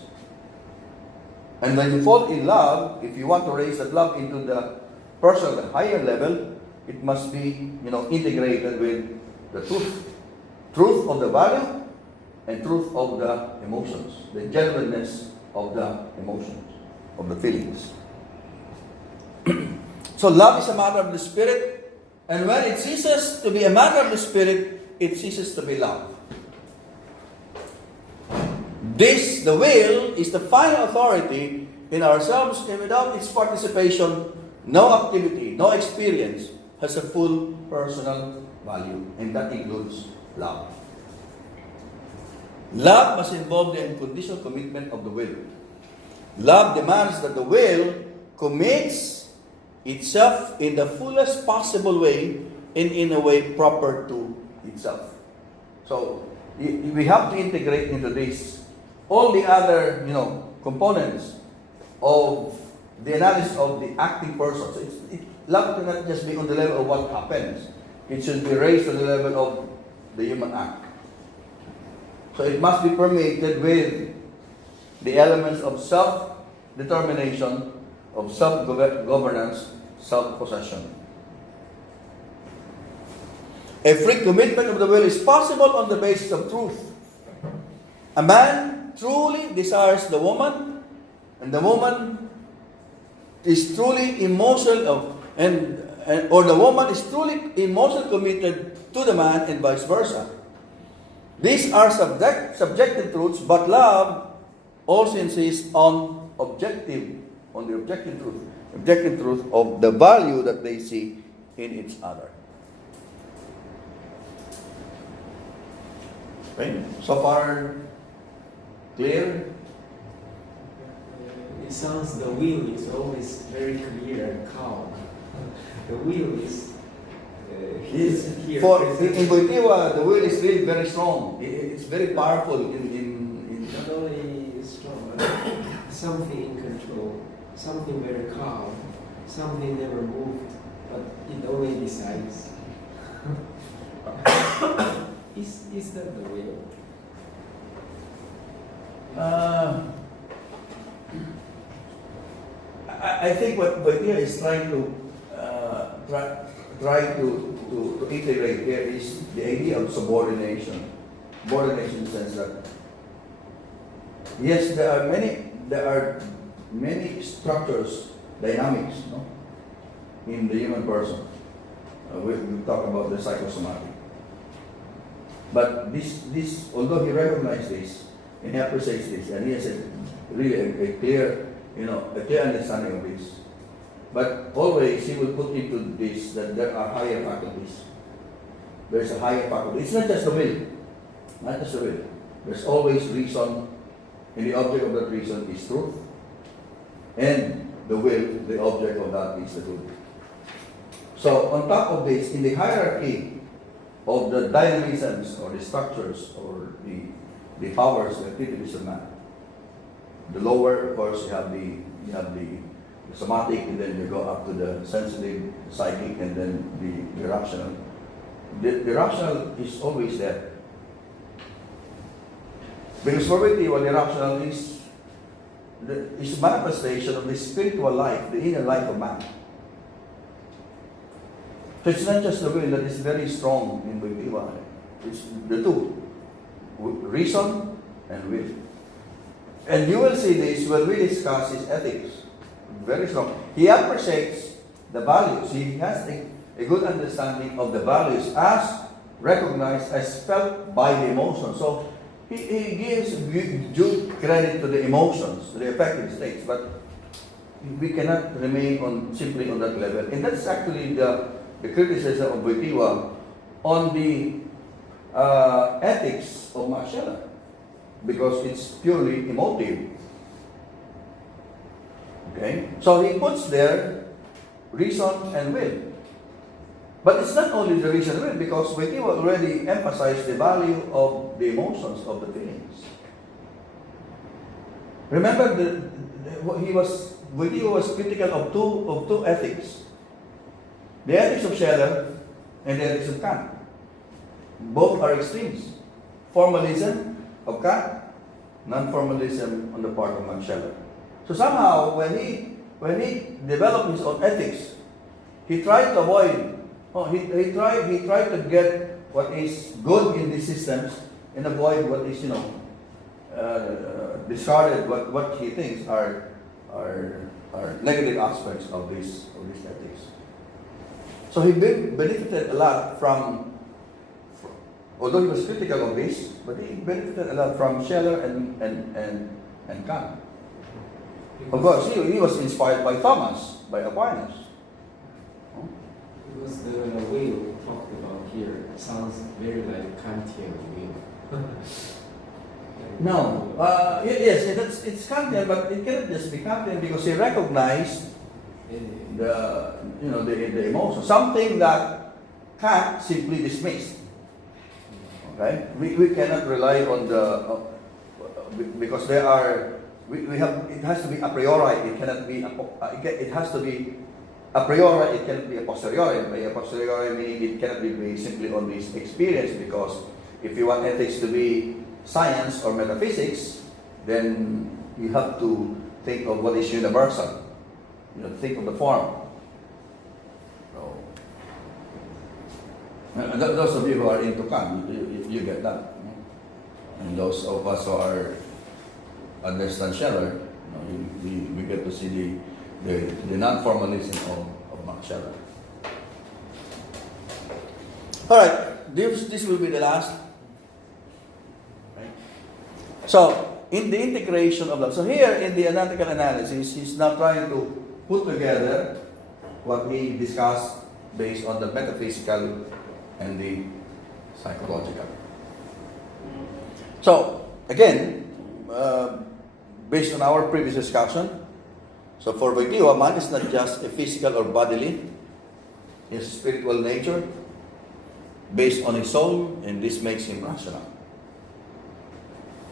And when you fall in love, if you want to raise that love into the person at a higher level, it must be, integrated with the truth. Truth of the value and truth of the emotions. The genuineness of the emotions, of the feelings. So love is a matter of the spirit, and when it ceases to be a matter of the spirit, it ceases to be love. This, the will, is the final authority in ourselves, and without its participation, no activity, no experience has a full personal value, and that includes love. Love must involve the unconditional commitment of the will. Love demands that the will commits itself in the fullest possible way and in a way proper to itself. So, we have to integrate into this all the other, components of the analysis of the acting person. So love cannot just be on the level of what happens. It should be raised to the level of the human act. So it must be permeated with the elements of self-determination, of self-governance, self-possession. A free commitment of the will is possible on the basis of truth. A man truly desires the woman, and the woman is truly emotional, or the woman is truly emotionally committed to the man, and vice versa. These are subjective truths, but love also insists on the objective truth of the value that they see in each other. Right? So far, clear? It sounds the will is always very clear and calm. The will is here. In Wojtyla, the will is really very strong. It's very powerful. Not only strong, but something in control, something very calm, something never moved, but it only decides. Is that the will? I think what Wojtyla is trying to try to integrate here is the idea of subordination. Subordination in the sense that yes, there are many structures, dynamics, in the human person. We talk about the psychosomatic. But this, although he recognized this and he appreciates this, and he has a clear understanding of this. But always he will put into this that there are higher faculties. There's a higher faculty. It's not just the will. Not just the will. There's always reason And the object of that reason is truth. And the will, the object of that is the good. So on top of this, in the hierarchy of the dynamisms or the structures or the powers, the activities of man, the lower, of course, you have the somatic, and then you go up to the sensitive, psychic, and then the rational. The rational is always there. Because for Wojtyla, the rational is manifestation of the spiritual life, the inner life of man. So it's not just the will that is very strong in Wojtyla. It's the two, reason and will. And you will see this when we discuss his ethics. Very strong. He appreciates the values. He has a good understanding of the values as recognized, as felt by the emotions. So he gives due credit to the emotions, to the affective states, but we cannot remain simply on that level. And that's actually the criticism of Wojtyla on the ethics of Marcella, because it's purely emotive. Okay? So he puts there reason and will. But it's not only the reason and will, because Wojtyla already emphasized the value of the emotions, of the feelings. Remember, Wojtyla was critical of two ethics. The ethics of Scheller and the ethics of Kant. Both are extremes. Formalism of Kant, non-formalism on the part of Max Scheller. So somehow, when he developed his own ethics, he tried to avoid. He tried to get what is good in these systems and avoid what is discarded. What he thinks are negative aspects of these ethics. So he benefited a lot from, although he was critical of this, but he benefited a lot from Scheller and Kant. Of course, he was inspired by Thomas, by Aquinas. Because the will talked about here sounds very like Kantian will. No, yes, it's Kantian, but it cannot just be Kantian because he recognized the emotion, something that Kant simply dismissed. Okay, we cannot rely on because there are we have, it has to be a priori. It cannot be it has to be a priori. It cannot be a posteriori. By a posteriori meaning it cannot be based simply on this experience, because if you want ethics to be science or metaphysics, then you have to think of what is universal. Think of the form. So, and those of you who are into Kant, you get that. And those of us who are understand Scheller, we get to see the non-formalism of Max Scheller. All right, this will be the last. So, in the integration of love. So here, in the analytical analysis, he's now trying to put together what we discussed based on the metaphysical and the psychological. So, again, based on our previous discussion, so for Wojtyla, man is not just a physical or bodily, his spiritual nature, based on his soul, and this makes him rational.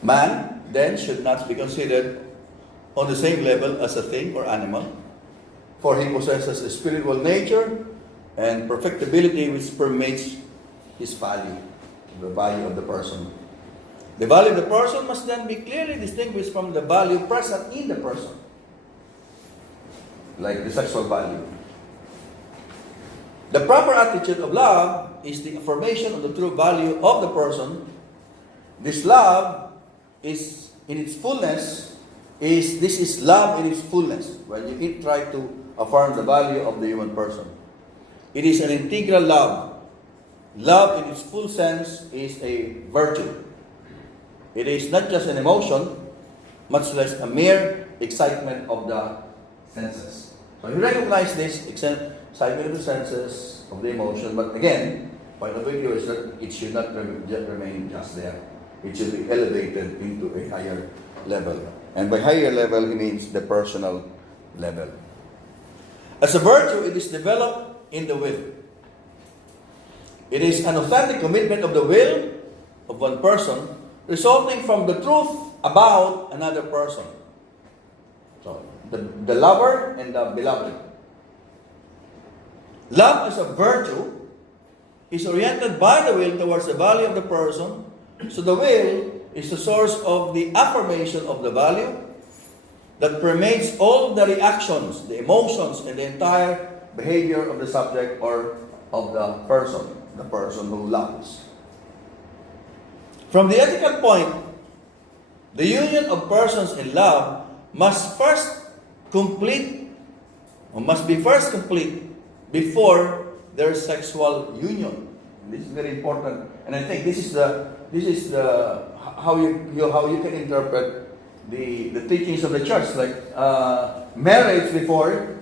Man, then, should not be considered on the same level as a thing or animal, for he possesses a spiritual nature and perfectibility which permeates his value, the value of the person. The value of the person must then be clearly distinguished from the value present in the person, like the sexual value. The proper attitude of love is the affirmation of the true value of the person. This love is in its fullness, this is love in its fullness, when you try to affirm the value of the human person. It is an integral love. Love in its full sense is a virtue. It is not just an emotion, much less a mere excitement of the senses. So you recognize this excitement of the senses, of the emotion, but again, point of view is that it should not remain just there. It should be elevated into a higher level. And by higher level, he means the personal level. As a virtue, it is developed in the will. It is an authentic commitment of the will of one person, resulting from the truth about another person. So, the lover and the beloved. Love as a virtue is oriented by the will towards the value of the person. So the will is the source of the affirmation of the value that permeates all the reactions, the emotions, and the entire behavior of the subject or of the person who loves. From the ethical point, the union of persons in love must be first complete before their sexual union. This is very important, and I think this is how you can interpret the teachings of the church, like marriage before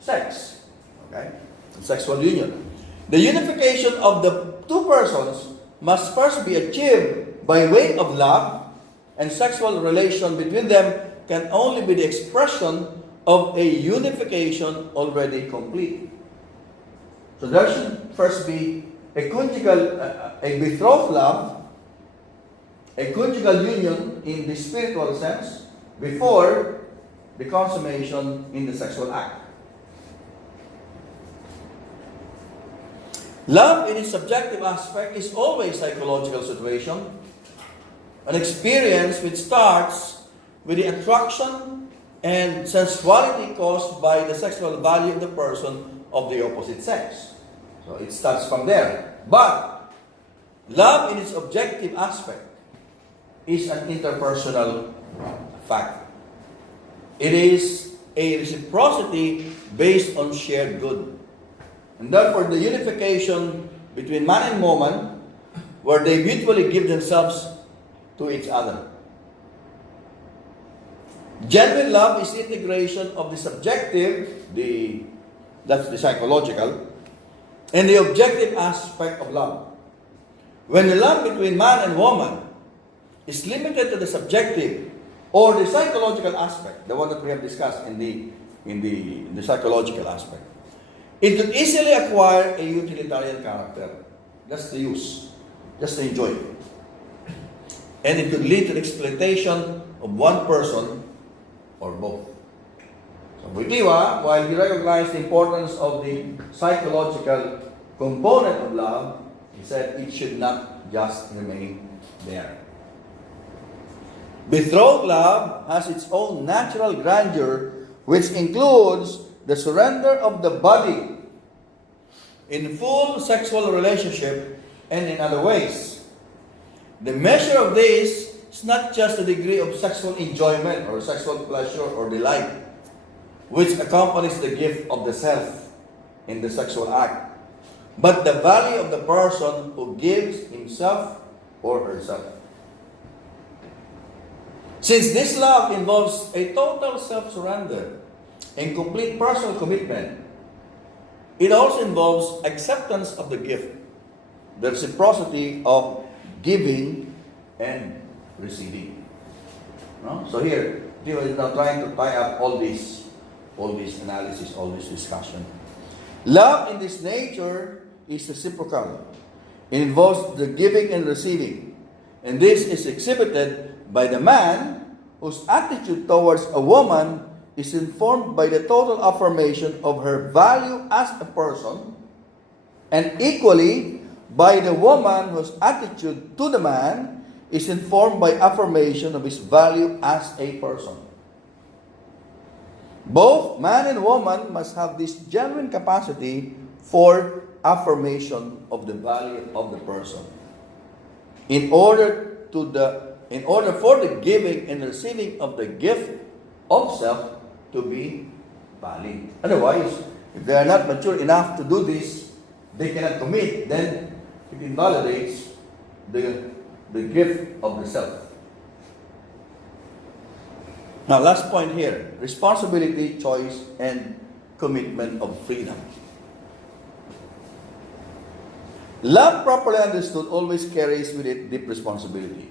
sex, okay, sexual union. The unification of the two persons must first be achieved by way of love, and sexual relation between them can only be the expression of a unification already complete. So there should first be a betrothed love, a conjugal union in the spiritual sense, before the consummation in the sexual act. Love in its subjective aspect is always a psychological situation, an experience which starts with the attraction and sensuality caused by the sexual value of the person of the opposite sex. So it starts from there. But love in its objective aspect is an interpersonal fact. It is a reciprocity based on shared good. And therefore, the unification between man and woman, where they mutually give themselves to each other. Genuine love is integration of the subjective, that's the psychological, and the objective aspect of love. When the love between man and woman is limited to the subjective or the psychological aspect, the one that we have discussed in the psychological aspect, it could easily acquire a utilitarian character, just to use, just to enjoy. And it could lead to the exploitation of one person or both. So Wojtyla, while he recognized the importance of the psychological component of love, he said it should not just remain there. Betrothed love has its own natural grandeur, which includes the surrender of the body in full sexual relationship and in other ways. The measure of this is not just the degree of sexual enjoyment or sexual pleasure or delight, which accompanies the gift of the self in the sexual act, but the value of the person who gives himself or herself. Since this love involves a total self-surrender and complete personal commitment, it also involves acceptance of the gift, the reciprocity of giving and receiving. No? So here, he is now trying to tie up all this analysis, all this discussion. Love in this nature is reciprocal. It involves the giving and receiving. And this is exhibited by the man whose attitude towards a woman is informed by the total affirmation of her value as a person, and equally by the woman whose attitude to the man is informed by affirmation of his value as a person. Both man and woman must have this genuine capacity for affirmation of the value of the person in order for the giving and receiving of the gift of self to be valid. Otherwise, if they are not mature enough to do this, they cannot commit, then it invalidates the gift of the self. Now, last point here, responsibility, choice, and commitment of freedom. Love properly understood always carries with it deep responsibility.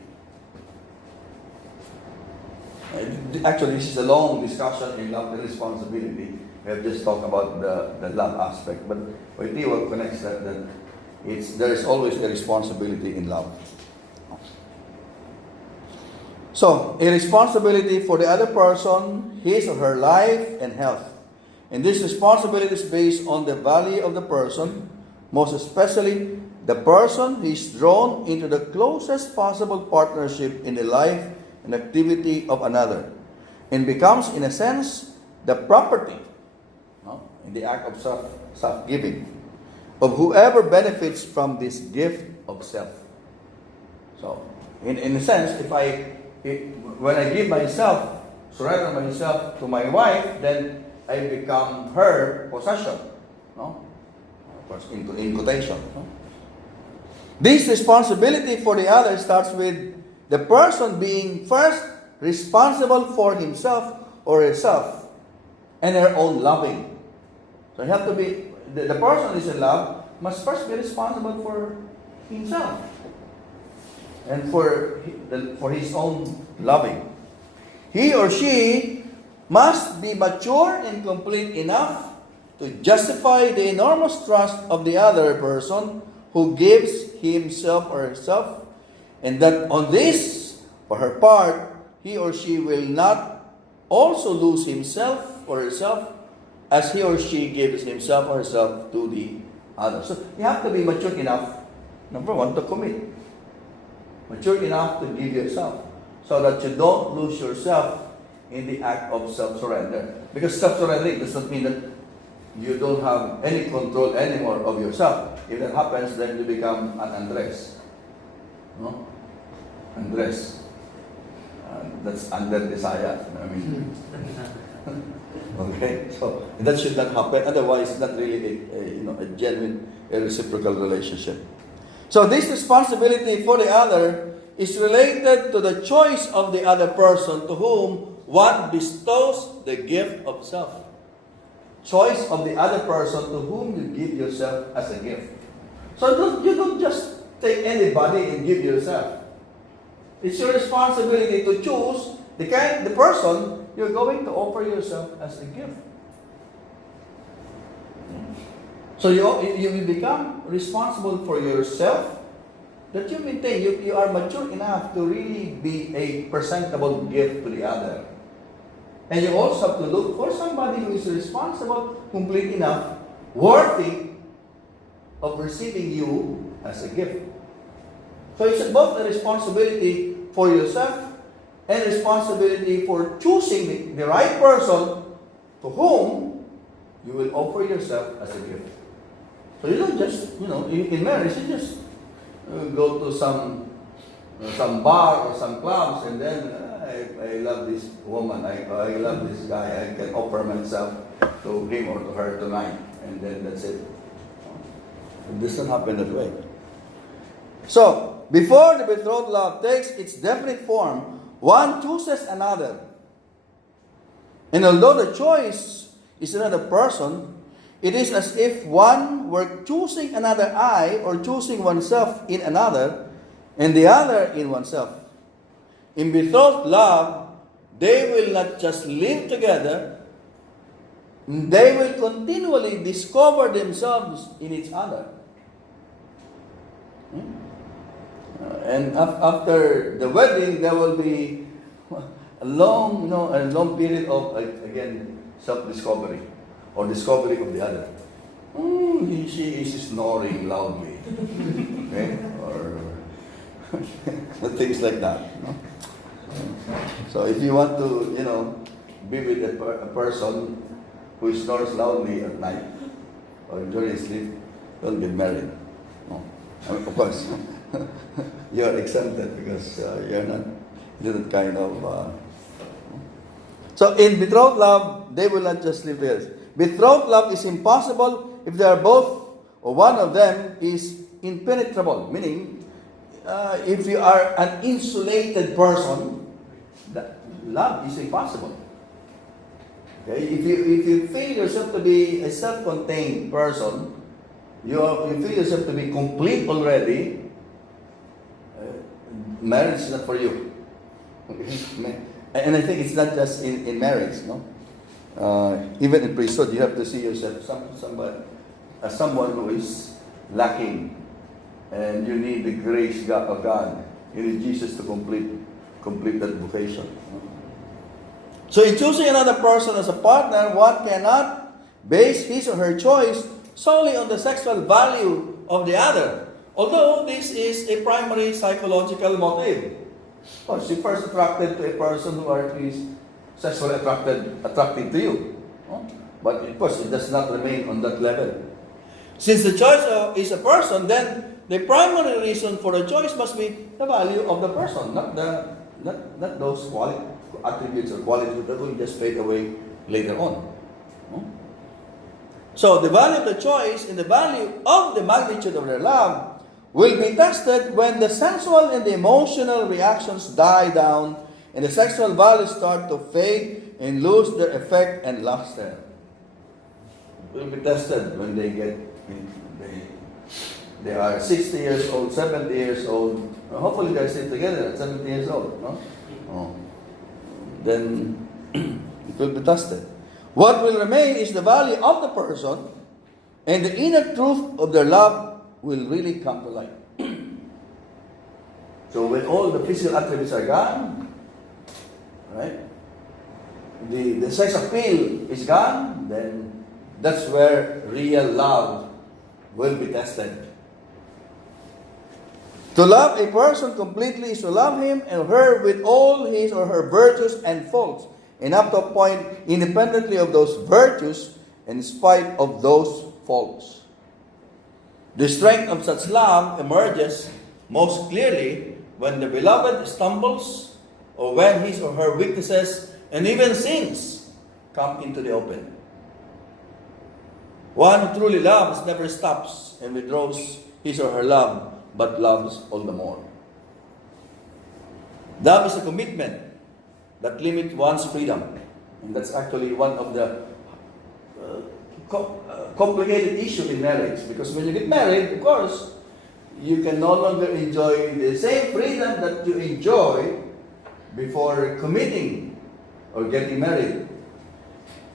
Actually, this is a long discussion in love and responsibility. We have just talked about the love aspect, but Wojtyla connects that there is always a responsibility in love. So, a responsibility for the other person, his or her life and health. And this responsibility is based on the value of the person, most especially the person who is drawn into the closest possible partnership in the life and activity of another, and becomes, in a sense, the property, in the act of self-giving, of whoever benefits from this gift of self. So, in a sense, when I give myself, surrender myself to my wife, then I become her possession. No? Of course, in quotation. No? This responsibility for the other starts with the person being first responsible for himself or herself and her own loving. So you have to be, the person who is in love must first be responsible for himself and for his own loving. He or she must be mature and complete enough to justify the enormous trust of the other person who gives himself or herself, and that on this or her part, he or she will not also lose himself or herself as he or she gives himself or herself to the other. So you have to be mature enough, number one, to commit. Mature enough to give yourself so that you don't lose yourself in the act of self-surrender. Because self-surrendering does not mean that you don't have any control anymore of yourself. If that happens, then you become an Andres. No? Andres. That's under desire. I mean, okay, so that should not happen. Otherwise, it's not really a genuine, reciprocal relationship. So this responsibility for the other is related to the choice of the other person to whom one bestows the gift of self. Choice of the other person to whom you give yourself as a gift. So you don't just take anybody and give yourself. It's your responsibility to choose the person you're going to offer yourself as a gift. So you will become responsible for yourself, that you maintain, you are mature enough to really be a presentable gift to the other. And you also have to look for somebody who is responsible, complete enough, worthy of receiving you as a gift. So it's both a responsibility for yourself and responsibility for choosing the right person to whom you will offer yourself as a gift. So you don't just, in marriage, you just go to some bar or some clubs and then I love this woman, I love this guy, I can offer myself to him or to her tonight, and then that's it. It doesn't happen that way. So, before the betrothed love takes its definite form, one chooses another. And although the choice is another person, it is as if one were choosing another I, or choosing oneself in another, and the other in oneself. In betrothed love, they will not just live together, they will continually discover themselves in each other. And after the wedding, there will be a long period of, again, self-discovery, or discovery of the other. She is snoring loudly, okay? Or things like that. So if you want to, be with a person who snores loudly at night or during sleep, don't get married. No. I mean, of course, you're exempted because you're not that kind of. So in betrothed love, they will not just live there. Betrothed love is impossible if they are both, or one of them is impenetrable. Meaning, if you are an insulated person, that love is impossible. Okay? If you feel yourself to be a self-contained person, you feel yourself to be complete already, marriage is not for you. And I think it's not just in marriage, no? Even in priesthood, you have to see yourself as someone who is lacking, and you need the grace of God. You need Jesus to complete that vocation. No? So in choosing another person as a partner, one cannot base his or her choice solely on the sexual value of the other. Although this is a primary psychological motive. Of course, you're first attracted to a person who are at least sexually attracted to you. No? But of course, it does not remain on that level. Since the choice is a person, then the primary reason for the choice must be the value of the person, not those attributes or qualities that will just fade away later on. No? So the value of the choice and the value of the magnitude of their love will be tested when the sensual and the emotional reactions die down and the sexual values start to fade and lose their effect and luster. Will be tested when they are 60 years old, 70 years old. Hopefully they're still together at 70 years old. No? Oh. Then it will be tested. What will remain is the value of the person, and the inner truth of their love will really come to light. So when all the physical attributes are gone, right? The sex appeal is gone, then that's where real love will be tested. To love a person completely is to love him and her with all his or her virtues and faults, and up to a point independently of those virtues in spite of those faults. The strength of such love emerges most clearly when the beloved stumbles or when his or her weaknesses and even sins come into the open. One who truly loves never stops and withdraws his or her love, but loves all the more. Love is a commitment that limits one's freedom. And that's actually one of the complicated issue in marriage. Because when you get married, of course, you can no longer enjoy the same freedom that you enjoy before committing or getting married.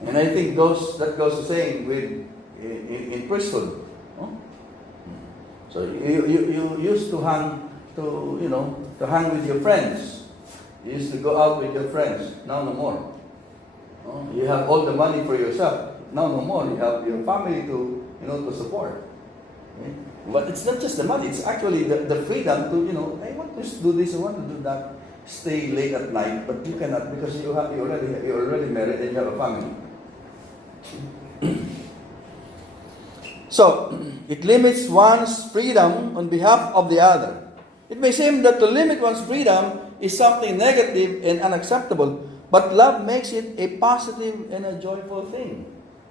And I think that goes the same with in priesthood. No? So you used to hang with your friends. You used to go out with your friends. Now no more. No? You have all the money for yourself. Now no more. You have your family to support. Okay? But it's not just the money. It's actually the freedom to I want to do this. I want to do that. Stay late at night, but you cannot because you're already married and you have a family. So, it limits one's freedom on behalf of the other. It may seem that to limit one's freedom is something negative and unacceptable, but love makes it a positive and a joyful thing.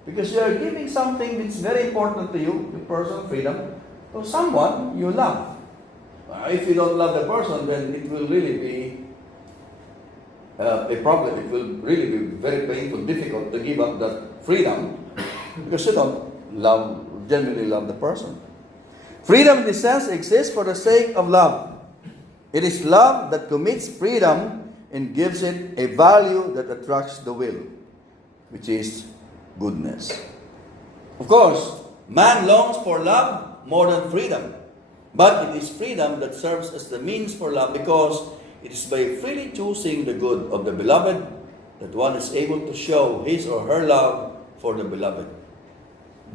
Because you are giving something that's very important to you, your personal freedom, to someone you love. If you don't love the person, then it will really be a problem. It will really be very painful, difficult to give up that freedom because you don't genuinely love the person. Freedom in this sense exists for the sake of love. It is love that commits freedom and gives it a value that attracts the will, which is goodness. Of course, man longs for love more than freedom, but it is freedom that serves as the means for love because it is by freely choosing the good of the beloved that one is able to show his or her love for the beloved.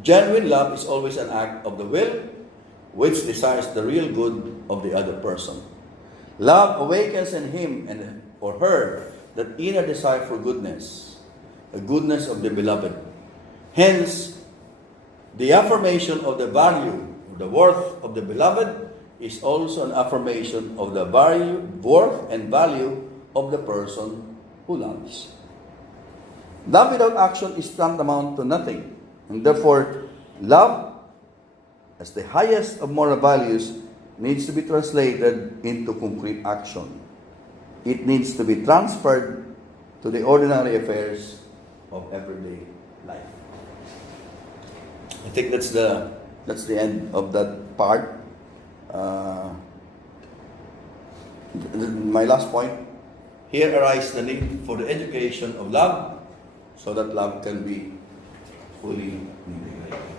Genuine love is always an act of the will, which desires the real good of the other person. Love awakens in him and or her that inner desire for goodness, the goodness of the beloved. Hence, the affirmation of the value, the worth of the beloved is also an affirmation of the value, worth, and value of the person who loves. Love without action is tantamount to nothing. And therefore, love, as the highest of moral values, needs to be translated into concrete action. It needs to be transferred to the ordinary affairs of everyday life. I think that's the end of that part. My last point here arises the need for the education of love so that love can be fully integrated.